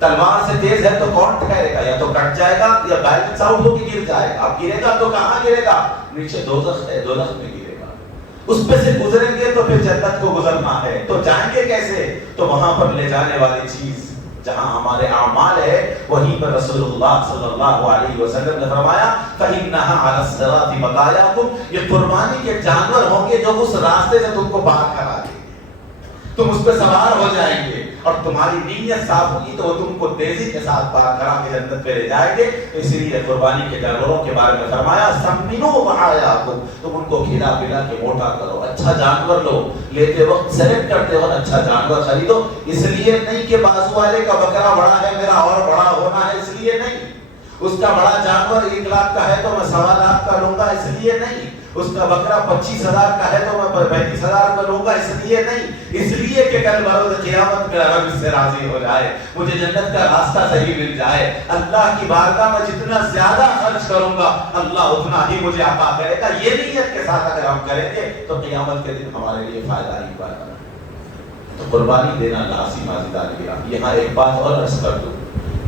تلوار سے تیز ہے تو کون ٹھہرے گا؟ یا تو کٹ جائے گا یا بیلنس آؤٹ ہو کے گر جائے گا. اب گرے گا تو کہاں گرے گا؟ نیچے دوزخ ہے، دوزخ میں گرے گا. اس پہ سے گزریں گے تو پھر جنت کو گزرنا ہے. تو جائیں گے کیسے؟ تو وہاں پر لے جانے والی چیز جہاں ہمارے اعمال ہے وہیں پر رسول اللہ صلی اللہ علیہ وسلم نے فرمایا فإنها علی الصراط مطایاکم. یہ قربانی کے جانور ہوں گے جو اس راستے سے تم کو پار کرا دیں گے. تم اس پہ سوار ہو جائیں گے اور تمہاری نیت صاف ہوگی تو وہ تم کو تیزی کے ساتھ پار کرا کے جنت پہ لے جائیں گے. اسی لیے قربانی کے جانوروں کے بارے میں فرمایا سمنوا ضحایاکم. تم ان کو کھلا پلا کے موٹا کرو. اچھا جانور لو، لیتے وقت سلیکٹ کرتے وقت اچھا جانور خریدو. اس لیے نہیں کہ بازو والے کا بکرا بڑا ہے میرا اور بڑا ہونا ہے، اس لیے نہیں. اس کا بڑا جانور 1 لاکھ کا ہے تو میں 1.25 لاکھ کا لوں گا، اس لیے نہیں. اس کا بکرا 25,000 کا ہے تو میں 35,000 کا لوں گا، اس لیے نہیں. اس لیے کہ کل بروز قیامت میرا رب اس سے راضی ہو جائے، مجھے جنت کا راستہ صحیح مل جائے. اللہ کی بارگاہ میں جتنا زیادہ خرچ کروں گا اللہ اتنا ہی مجھے عطا کرے گا. یہ نیت کے ساتھ اگر ہم کریں گے تو قیامت کے دن ہمارے لیے فائدہ ہی فائدہ. تو قربانی دینا لازم عزیزان گرامی. یہاں ایک بات اور عرض کر دوں.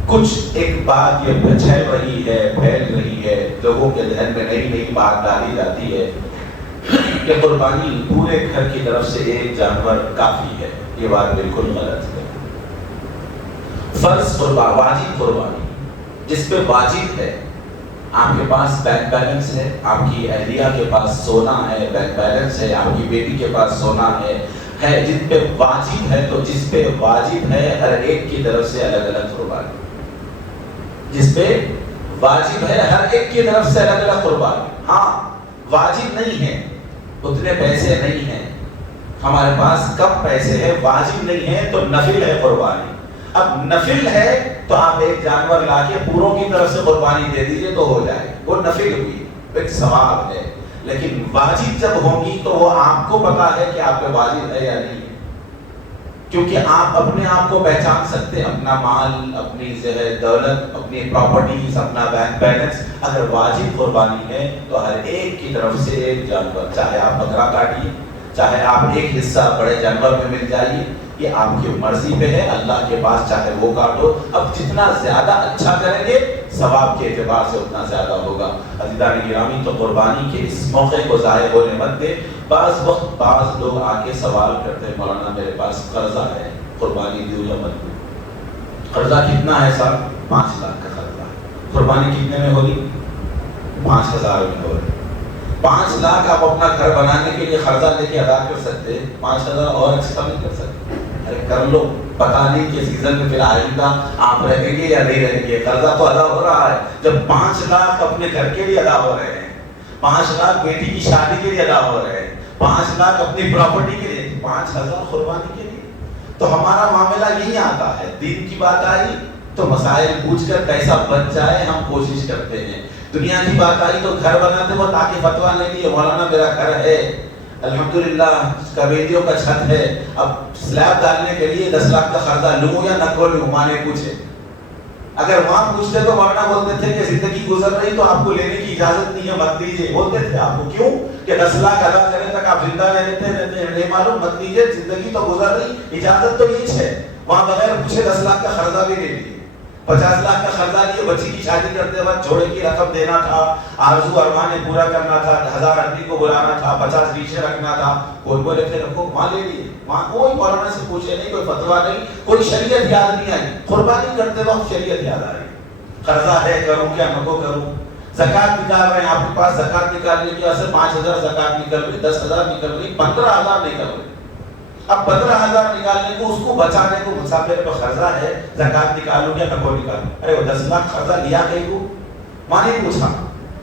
کچھ ایک بات یہ پھیل رہی ہے، پھیل رہی ہے، لوگوں کے ذہن میں نئی نئی بات ڈالی جاتی ہے کہ قربانی پورے گھر کی طرف سے ایک جانور کافی ہے. یہ بات بالکل غلط ہے. فرض قربانی، واجب قربانی جس پہ واجب ہے. آپ کے پاس بینک بیلنس ہے، آپ کی اہلیہ کے پاس سونا ہے، بینک بیلنس ہے، آپ کی بیٹی کے پاس سونا ہے جن پہ واجب ہے. تو جس پہ واجب ہے ہر ایک کی طرف سے الگ الگ قربانی. جس پہ واجب ہے ہر ایک کی طرف سے الگ الگ قربانی. ہاں واجب نہیں ہے، اتنے پیسے نہیں ہیں ہمارے پاس، کم پیسے ہیں، واجب نہیں ہے تو نفل ہے قربانی. اب نفل ہے تو آپ ایک جانور لا کے پوروں کی طرف سے قربانی دے دیجئے تو ہو جائے، وہ نفل ہوئی، ایک ثواب ہے. لیکن واجب جب ہوگی تو وہ آپ کو پتا ہے کہ آپ پہ واجب ہے یا نہیں، کیونکہ آپ اپنے آپ کو پہچان سکتے ہیں، اپنا مال، اپنی دولت، اپنی پراپرٹیز، اپنا بینک بیلنس. اگر واجب قربانی ہے تو ہر ایک کی طرف سے ایک جانور، چاہے آپ بکرا کاٹیے، چاہے آپ ایک حصہ بڑے جانور میں مل جائیے، یہ آپ کی مرضی پہ ہے، اللہ کے پاس چاہے وہ کاٹو۔ اب جتنا زیادہ اچھا کریں گے ثواب کے اعتبار سے اتنا زیادہ ہوگا۔ عزیزان گرامی، تو قربانی کے اس موقع کو ضائع ہونے مت دے۔ بعض وقت بعض لوگ آ کے سوال کرتے ہیں، مولانا میرے پاس قرضہ ہے، قربانی دوں یا مت دوں؟ قرضہ کتنا ہے صاحب؟ 5 لاکھ کا قرضہ۔ قربانی کتنے میں ہوگی؟ 5000 میں ہوگی۔ 5 لاکھ آپ اپنا گھر بنانے کے لیے قرضہ لے کے ادا کر سکتے، 5000 اور ایکسٹرا نہیں کر سکتے؟ ارے کر لو، پتہ نہیں کہ سیزن میں پھر آئندہ آپ رہیں گے یا نہیں رہیں گے۔ قرضہ تو ادا ہو رہا ہے، جب 5 لاکھ اپنے گھر کے لیے ادا ہو رہے ہیں، 5 لاکھ بیٹی کی شادی کے لیے ادا ہو رہے ہیں، 5 لاکھ اپنی پراپرٹی کے لیے، 5000 قربانی کے لیے، تو ہمارا معاملہ یہی آتا ہے۔ دین کی بات آئی تو مسائل پوچھ کر کیسا بچ جائے ہم کوشش کرتے ہیں، دنیا کی بات آئی تو گھر بناتے وہ تاکہ فتویٰ لے لیے، مولانا میرا گھر ہے الحمدللہ، کبیلیوں کا چھت ہے، اب سلیب ڈالنے کے لیے 10 لاکھ کا قرضہ لوں یا نہ لوں؟ ماں نے پوچھے، اگر وہاں پوچھتے تو مولانا بولتے تھے کہ زندگی گزر رہی تو آپ کو لینے کی اجازت نہیں ہے، مت دیجیے۔ بولتے تھے آپ کو، کیوں کہ 10 لاکھ ادا کرنے تک آپ زندہ رہتے ہیں، نہیں معلوم، مت دیجیے، زندگی تو گزر رہی، اجازت تو یہ ہے۔ وہاں بغیر پوچھے 10 لاکھ کا قرضہ بھی لے لیے، 50 لاکھ کا قرضہ لیے، بچی کی شادی کرتے وقت جوڑے کی رقم دینا تھا، آرزو ارمان پورا کرنا تھا، 1000 آدمی کو بلانا تھا، 50 ڈیشیں رکھنا تھا، کوئی بولے پھر رکھو، وہاں لے لیے، وہاں کوئی مولانا سے پوچھے نہیں، کوئی فتویٰ نہیں، کوئی شریعت یاد نہیں آئی۔ قربانی کرتے وقت شریعت یاد آ رہی، قرضہ ہے کروں کیا نہ کروں؟ زکات نکال رہے ہیں، آپ کے پاس زکات نکالنے کی وجہ سے 5000 زکات نکل رہی، 10000 نکل رہی، 15000 نکل رہی۔ اب 15000 نکالنے کو، اس کو بچانے کو، مسافر پہ قرضہ ہے، زکات نکالوں کیا نہ نکالوں؟ ارے وہ 10 لاکھ قرضہ لیا کہیں کو؟ ماں نے پوچھا۔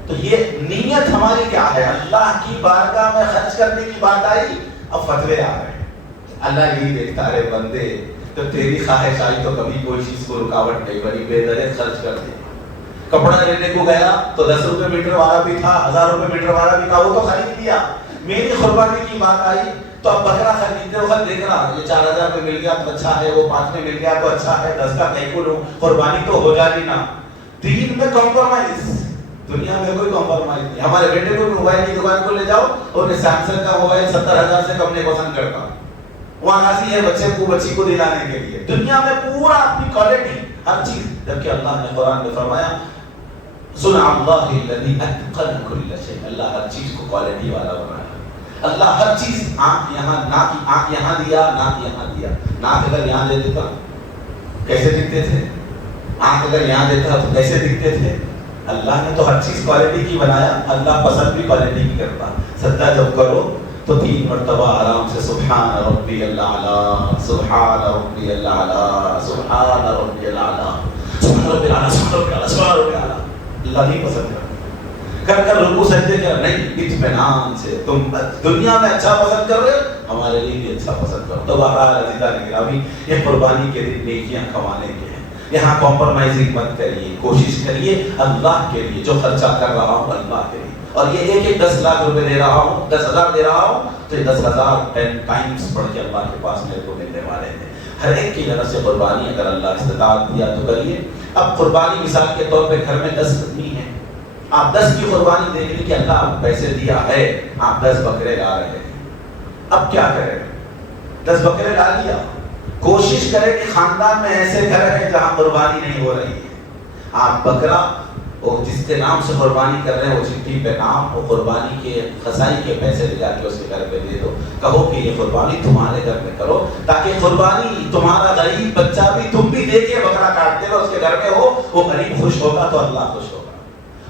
تو یہ نیت ہماری کیا ہے؟ اللہ کی بارگاہ میں خرچ کرنے کی بات آئی، اب فتوے آ رہے ہیں۔ اللہ یہی دیکھتا ہے بندے، تو تیری خواہش آئی تو کبھی کوئی چیز کو رکاوٹ نہیں بنی، بے درد خرچ کر دے۔ کپڑا لینے کو گیا تو 10 روپے میٹر والا بھی تھا، 1000 روپے میٹر والا بھی تھا، وہ تو خرید لیا۔ میری قربانی کی بات آئی تو اب بکرا خریدتے وقت دیکھ رہا، یہ 4000 میں مل گیا تو اچھا ہے، وہ 5 میں مل گیا تو اچھا ہے، 10 کا کہیں کو لوں، قربانی تو ہو جاتی نا۔ دین میں کمپرومائز، دنیا میں کوئی کمپرومائز نہیں۔ ہمارے بیٹے کو موبائل کی دکان کو لے جاؤ، انہیں سیمسنگ کا موبائل 70000 سے کم نہیں پسند کرتا، وہاں راضی ہے بچے کو، بچی کو دلانے کے لیے۔ دنیا میں پورا اپنی کوالٹی ہر چیز، جبکہ اللہ نے قرآن میں فرمایا صنع اللہ الذی اتقن کل شیء، اللہ ہر چیز کو کوالٹی والا بنایا۔ اللہ ہر چیز، آنکھ یہاں، ناک آنکھ یہاں دیا، ناک یہاں دیا، ناک اگر یہاں دے دیتا کیسے دکھتے تھے؟ آنکھ اگر یہاں دیتا تو کیسے دکھتے تھے؟ اللہ نے تو ہر چیز کوالٹی کی بنایا، اللہ پسند بھی کوالٹی کی کرتا۔ سجدہ جب کرو تو 3 مرتبہ آرام سے سبحان ربی الاعلی، سبحان ربی الاعلی، سبحان ربی الاعلی، سبحان ربی الاعلی، سبحان ربی الاعلی، سبحان ربی الاعلی۔ اللہ ہی پسند کرتا، کر کر رکوع سجدے کر، نہیں اطمینان سے، تم دنیا میں اچھا پسند کر رہے ہمارے لیے بھی اچھا پسند کرو۔ تو بہرحال عزیزان گرامی، یہ قربانی کے دن نیکیاں کمانے کے ہیں، یہاں کمپرومائزنگ مت کریے، کوشش کریے اللہ کے لیے، جو خرچہ کر رہا ہوں اللہ کے لیے۔ اور یہ ایک 10 لاکھ روپے دے رہا ہوں، 10,000 دے رہا ہوں، تو یہ 10,000 10 ٹائمز پڑھ کے اللہ کے پاس میرے کو ملنے والے ہیں۔ ہر ایک کی طرف سے قربانی اگر اللہ استطاعت دیا تو کریے۔ اب قربانی مثال کے طور پہ گھر میں 10 آدمی ہیں، آپ 10 کی قربانی دیکھ لی کہ اللہ آپ پیسے دیا ہے، آپ 10 بکرے لا رہے ہیں، اب کیا کریں؟ 10 بکرے لا لیا، کوشش کریں کہ خاندان میں ایسے گھر ہیں جہاں قربانی نہیں ہو رہی ہے، آپ بکرا اور جس کے نام سے قربانی کر رہے ہیں وہ چٹھی پہ نام، وہ قربانی کے خسائی کے پیسے لے جا کے اس کے گھر پہ دے دو، کہو کہ یہ قربانی تمہارے گھر میں کرو، تاکہ قربانی تمہارا غریب بچہ بھی، تم بھی دیکھے بکرا کاٹتے ہوئے اس کے گھر میں ہو، وہ غریب خوش ہوگا تو اللہ خوش ہوگا۔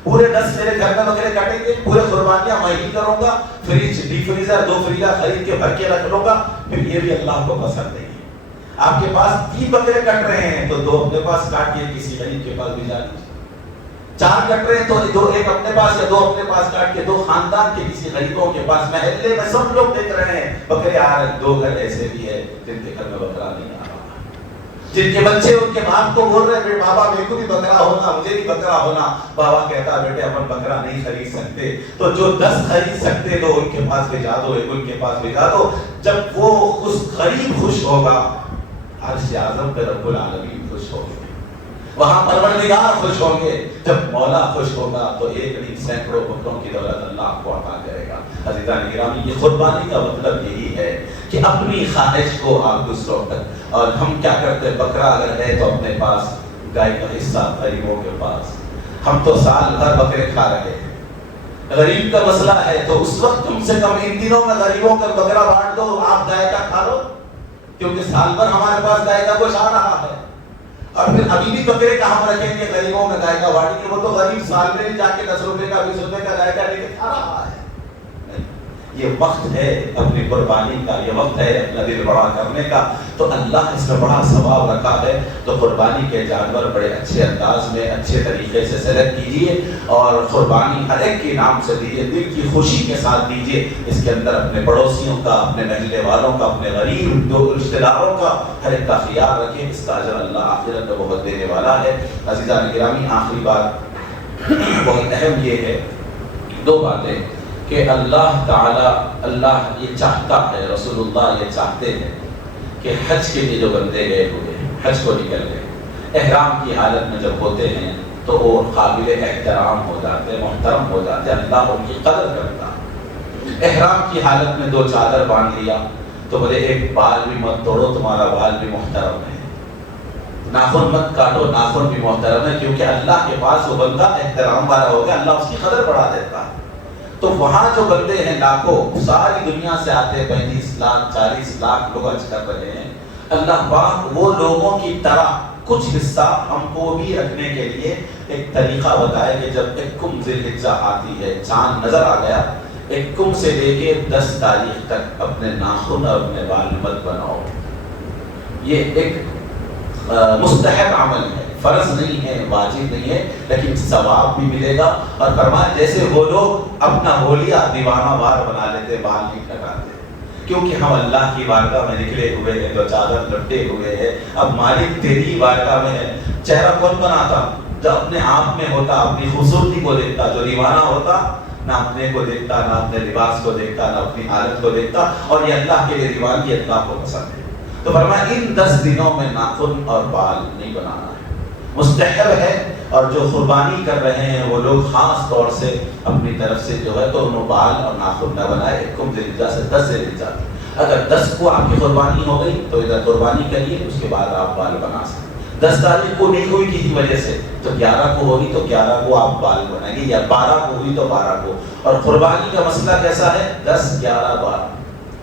پورے 10 میرے گھر میں بکرے کاٹیں گے، پورے قربانیاں میں ہی کروں گا، فریج ڈی فریزر 2 فریزر خرید کے بھر کے رکھ لوں گا، پھر یہ بھی اللہ کو پسند نہیں ہے۔ آپ کے پاس 3 بکرے کٹ رہے ہیں تو 2 اپنے پاس کاٹ کے کسی غریب کے پاس بھیجا دیجیے، 4 کٹ رہے ہیں تو 2 ایک اپنے پاس یا 2 اپنے پاس کاٹ کے 2 خاندان کے کسی غریبوں کے پاس، محلے میں سب لوگ دیکھ رہے ہیں بکرے آ رہے ہیں، 2 گھر ایسے بھی ہے جن کے گھر میں بکرا نہیں آ رہا، جن کے بچے ان کے باپ کو بول رہے ہیں بابا میرے کو بھی بکرا ہونا، مجھے بھی بکرا ہونا، بابا کہتا بیٹے اپن بکرا نہیں خرید سکتے، تو جو 10 خرید سکتے تو ان کے پاس بھیجا دو، ایک ان کے پاس بھیجا دو۔ جب وہ اس غریب خوش ہوگا، عرش اعظم پہ رب العالمین خوش ہوگا۔ وہاں پروردگار خوش ہوں گے. جب مولا خوش ہوگا تو ایک نہیں سینکڑوں بکروں کی دولت اللہ آپ کو عطا کرے گا. عزیزان گرامی، یہ قربانی کا مطلب یہی ہے کہ اپنی خواہش کو آپ دوسروں تک. اور ہم کیا کرتے ہیں، بکرا اگر ہے تو اپنے پاس، گائے کا حصہ غریبوں کے پاس. ہم تو سال بھر بکرے کھا رہے ہیں. غریب کا مسئلہ ہے تو اس وقت کم سے کم ان دنوں میں غریبوں کا بکرا بانٹ دو، آپ گائے کا کھا لو، کیونکہ سال بھر ہمارے پاس گائے کا گوشت آ رہا ہے. اور پھر ابھی بھی بکرے کا ہم رکھیں گے، غریبوں میں گائے کا بانٹیں گے. وہ تو غریب سال میں بھی جا کے 10 روپے کا 20 روپے کا گائے کا لے کے کھا رہا ہے. یہ وقت ہے اپنی قربانی کا، یہ وقت ہے اپنا دل بڑا کرنے کا. تو اللہ اس میں بڑا ثواب رکھا ہے. تو قربانی کے جانور بڑے اچھے انداز میں اچھے طریقے سے سلیکٹ کیجیے اور قربانی ہر ایک کے نام سے دیجیے، دل کی خوشی کے ساتھ دیجیے. اس کے اندر اپنے پڑوسیوں کا، اپنے محلے والوں کا، اپنے غریب دو رشتہ داروں کا ہر ایک کا خیال رکھیں. اس کا اجر اللہ آخرت میں بہت دینے والا ہے. عزیزان گرامی، آخری بات بہت اہم یہ ہے، دو باتیں کہ اللہ اللہ یہ چاہتا ہے، رسول اللہ یہ چاہتے ہیں کہ حج کے لیے جو بندے گئے ہوئے ہیں، حج کو نکل گئے، احرام کی حالت میں جب ہوتے ہیں تو وہ قابل احترام ہو جاتے ہیں، محترم ہو جاتے ہیں. اللہ ان کی قدر کرتا ہے. احرام کی حالت میں 2 چادر باندھ لیا تو بولے ایک بال بھی مت توڑو، تمہارا بال بھی محترم ہے. ناخن مت کاٹو، ناخن بھی محترم ہے، کیونکہ اللہ کے پاس وہ بندہ احترام والا ہو گیا، اللہ اس کی قدر بڑھا دیتا ہے. تو وہاں جو بندے ہیں لاکھوں، ساری دنیا سے آتے، 35 لاکھ 40 لاکھ لوگ حج کر رہے ہیں. اللہ پاک وہ لوگوں کی طرح کچھ حصہ ہم کو بھی رکھنے کے لیے ایک طریقہ بتایا کہ جب 1 ذی الحجہ آتی ہے، چاند نظر آ گیا، 1 سے لے کے 10 تاریخ تک اپنے ناخن اور اپنے بال مت بناؤ. یہ ایک مستحب عمل ہے، فرض نہیں ہے، واجب نہیں ہے، لیکن ثواب بھی ملے گا. اور فرمایا جیسے وہ لوگ اپنا ہولیا دیوانہ وار بنا لیتے، بال نہیں کٹاتے، کیونکہ ہم اللہ کی بارگاہ میں نکلے ہوئے ہیں، تو چادر لپٹے ہوئے ہیں. اب مالک تیری بارگاہ میں ہے. چہرہ کون بناتا؟ جو اپنے آپ میں ہوتا، اپنی خوبصورتی کو دیکھتا. جو دیوانہ ہوتا نہ اپنے کو دیکھتا، نہ اپنے لباس کو دیکھتا، نہ اپنی حالت کو دیکھتا. اور یہ اللہ کے لیے دیوانگی اللہ کو پسند ہے. تو فرمایا ان 10 دنوں میں ناخن اور بال نہیں بنانا ہے، مستحب ہے. اور جو قربانی کر رہے ہیں وہ لوگ خاص طور سے اپنی طرف سے جو ہے تو انہوں بال اور ناخن نہ بنائے. 1 ذی الحجہ سے 10 ذی الحجہ. اگر 10 کو آپ کی قربانی ہو گئی تو ادھر قربانی کریے، اس کے بعد آپ بال بنا سکتے. 10 تاریخ کو نہیں ہوئی کسی وجہ سے تو 11 کو ہوگی تو 11 کو آپ بال بنائیں گے، یا 12 کو ہوئی تو 12 کو. اور قربانی کا مسئلہ کیسا ہے؟ 10 11 12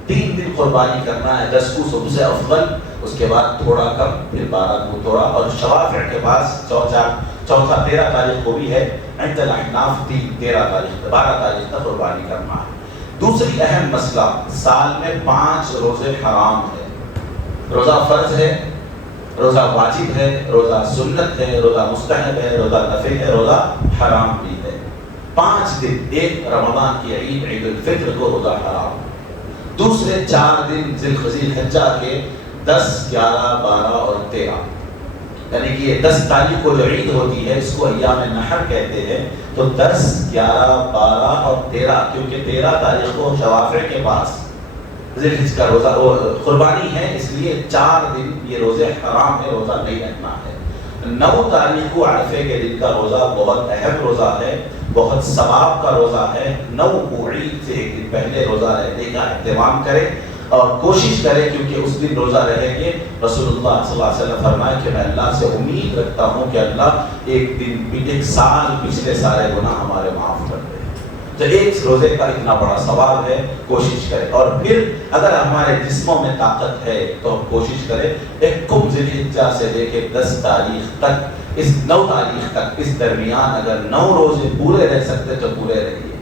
3 دن قربانی کرنا ہے. 10 کو سب سے افضل، اس کے بعد تھوڑا کم، پھر 12 کو تھوڑا. اور شوافع کے پاس چوتھا 13 تاریخ کو بھی ہے. عند الاحناف 13 تاریخ 12 تاریخ تک قربانی کرنا ہے. دوسری اہم مسئلہ، سال میں 5 روزے حرام ہے. روزہ فرض ہے، روزہ واجب ہے، روزہ سنت ہے، روزہ مستحب ہے، روزہ نفل ہے، روزہ حرام بھی ہے. 5 دن، ایک رمضان کی عید عید الفطر کو روزہ حرام، دوسرے 4 دن ذی الحجہ کے 10 11 12 اور 13، یعنی کہ یہ 10 تاریخ کو جو عید ہوتی ہے اس کو ایام نحر کہتے ہیں. تو 10 11 12 اور 13، کیونکہ 13 تاریخ کو شوافع کے پاس ذی الحجہ کا روزہ قربانی ہے، اس لیے 4 دن یہ روزے حرام ہے، روزہ نہیں رکھنا ہے. 9 تاریخ کو عرفے کے دن کا روزہ بہت اہم روزہ ہے، بہت ثواب کا روزہ ہے. 9 کو عید سے ایک دن پہلے روزہ رہنے کا اہتمام کرے اور کوشش کرے، کیونکہ اس دن روزہ رہیں گے. رسول اللہ صلی اللہ علیہ وسلم فرمائے کہ میں اللہ سے امید رکھتا ہوں کہ اللہ ایک سال پچھلے سارے گناہ ہمارے معاف کر دے. تو ایک روزے کا اتنا بڑا ثواب ہے، کوشش کرے. اور پھر اگر ہمارے جسموں میں طاقت ہے تو ہم کوشش کریں 1 ذی الحجہ سے لے کے 10 تاریخ تک، اس 9 تاریخ تک، اس درمیان اگر 9 روزے پورے رہ سکتے تو پورے رہیے.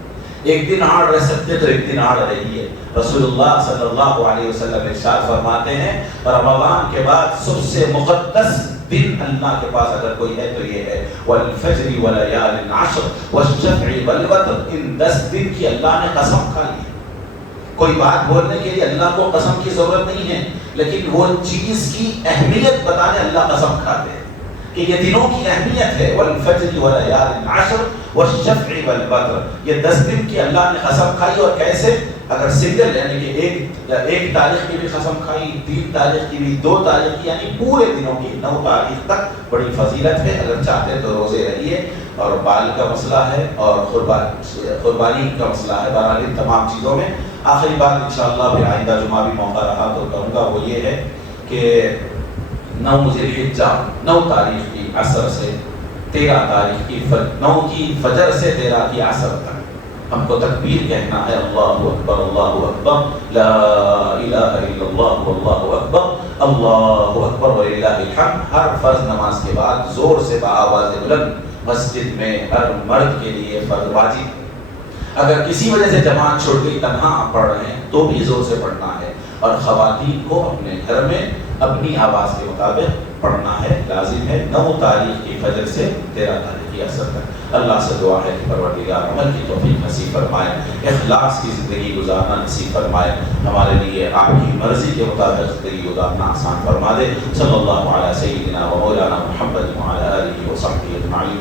ایک دن آڑ رہ سکتے تو ایک دن آڑ رہیے. رسول اللہ صلی اللہ علیہ وسلم ارشاد فرماتے ہیں رمضان کے بعد سب سے مقدس دن اللہ کے پاس اگر کوئی ہے تو یہ ہے والفجر ولیال عشر والشفع والوتر. ان 10 دن کی اللہ نے قسم کھا لی. کوئی بات بولنے کے لیے اللہ کو قسم کی ضرورت نہیں ہے، لیکن وہ چیز کی اہمیت بتانے اللہ قسم کھاتے ہیں کہ یہ دنوں کی اہمیت ہے. والفجر ولیال عشر والشفع والوتر، یہ 10 دن کی اللہ نے قسم کھائی. اور کیسے؟ اگر سنگل یعنی کہ ایک تاریخ کی بھی قسم کھائی، 3 تاریخ کی بھی، 2 تاریخ کی، یعنی پورے دنوں کی 9 تاریخ تک بڑی فضیلت ہے. اگر چاہتے تو روزے رہیے. اور بال کا مسئلہ ہے اور قربانی کا مسئلہ ہے. بہرحال ان تمام چیزوں میں آخری بات انشاءاللہ پھر آئندہ جمعہ بھی موقع رہا تو کروں گا، وہ یہ ہے کہ 9 ذی الحجہ 9 تاریخ کی عصر سے 13 تاریخ کی 9 کی فجر سے 13 کی عصر تک ہم کو تکبیر کہنا ہے. اللہ اکبر اللہ اکبر لا الہ الا اللہ واللہ اکبر اللہ اکبر وللہ الحمد. ہر فرض نماز کے بعد زور سے بآواز بلند مسجد میں ہر مرد کے لیے فرض واجب. اگر کسی وجہ سے جماعت چھوٹ گئی، تنہا آپ پڑھ رہے ہیں تو بھی زور سے پڑھنا ہے. اور خواتین کو اپنے گھر میں اپنی آواز کے مطابق پڑھنا ہے، لازم ہے. 9 تاریخ کی فجر سے 13 تاریخ کی عصر تک. اللہ سے دعا ہے کہ پروردگار عمل کی توفیق نصیب فرمائے، اخلاص کی زندگی گزارنا نصیب فرمائے، ہمارے لیے آپ کی مرضی کے مطابق زندگی گزارنا آسان فرما دے. صلی اللہ علیہ سیدنا و مولانا محمد وعلی آلہ وصحبہ اجمعین.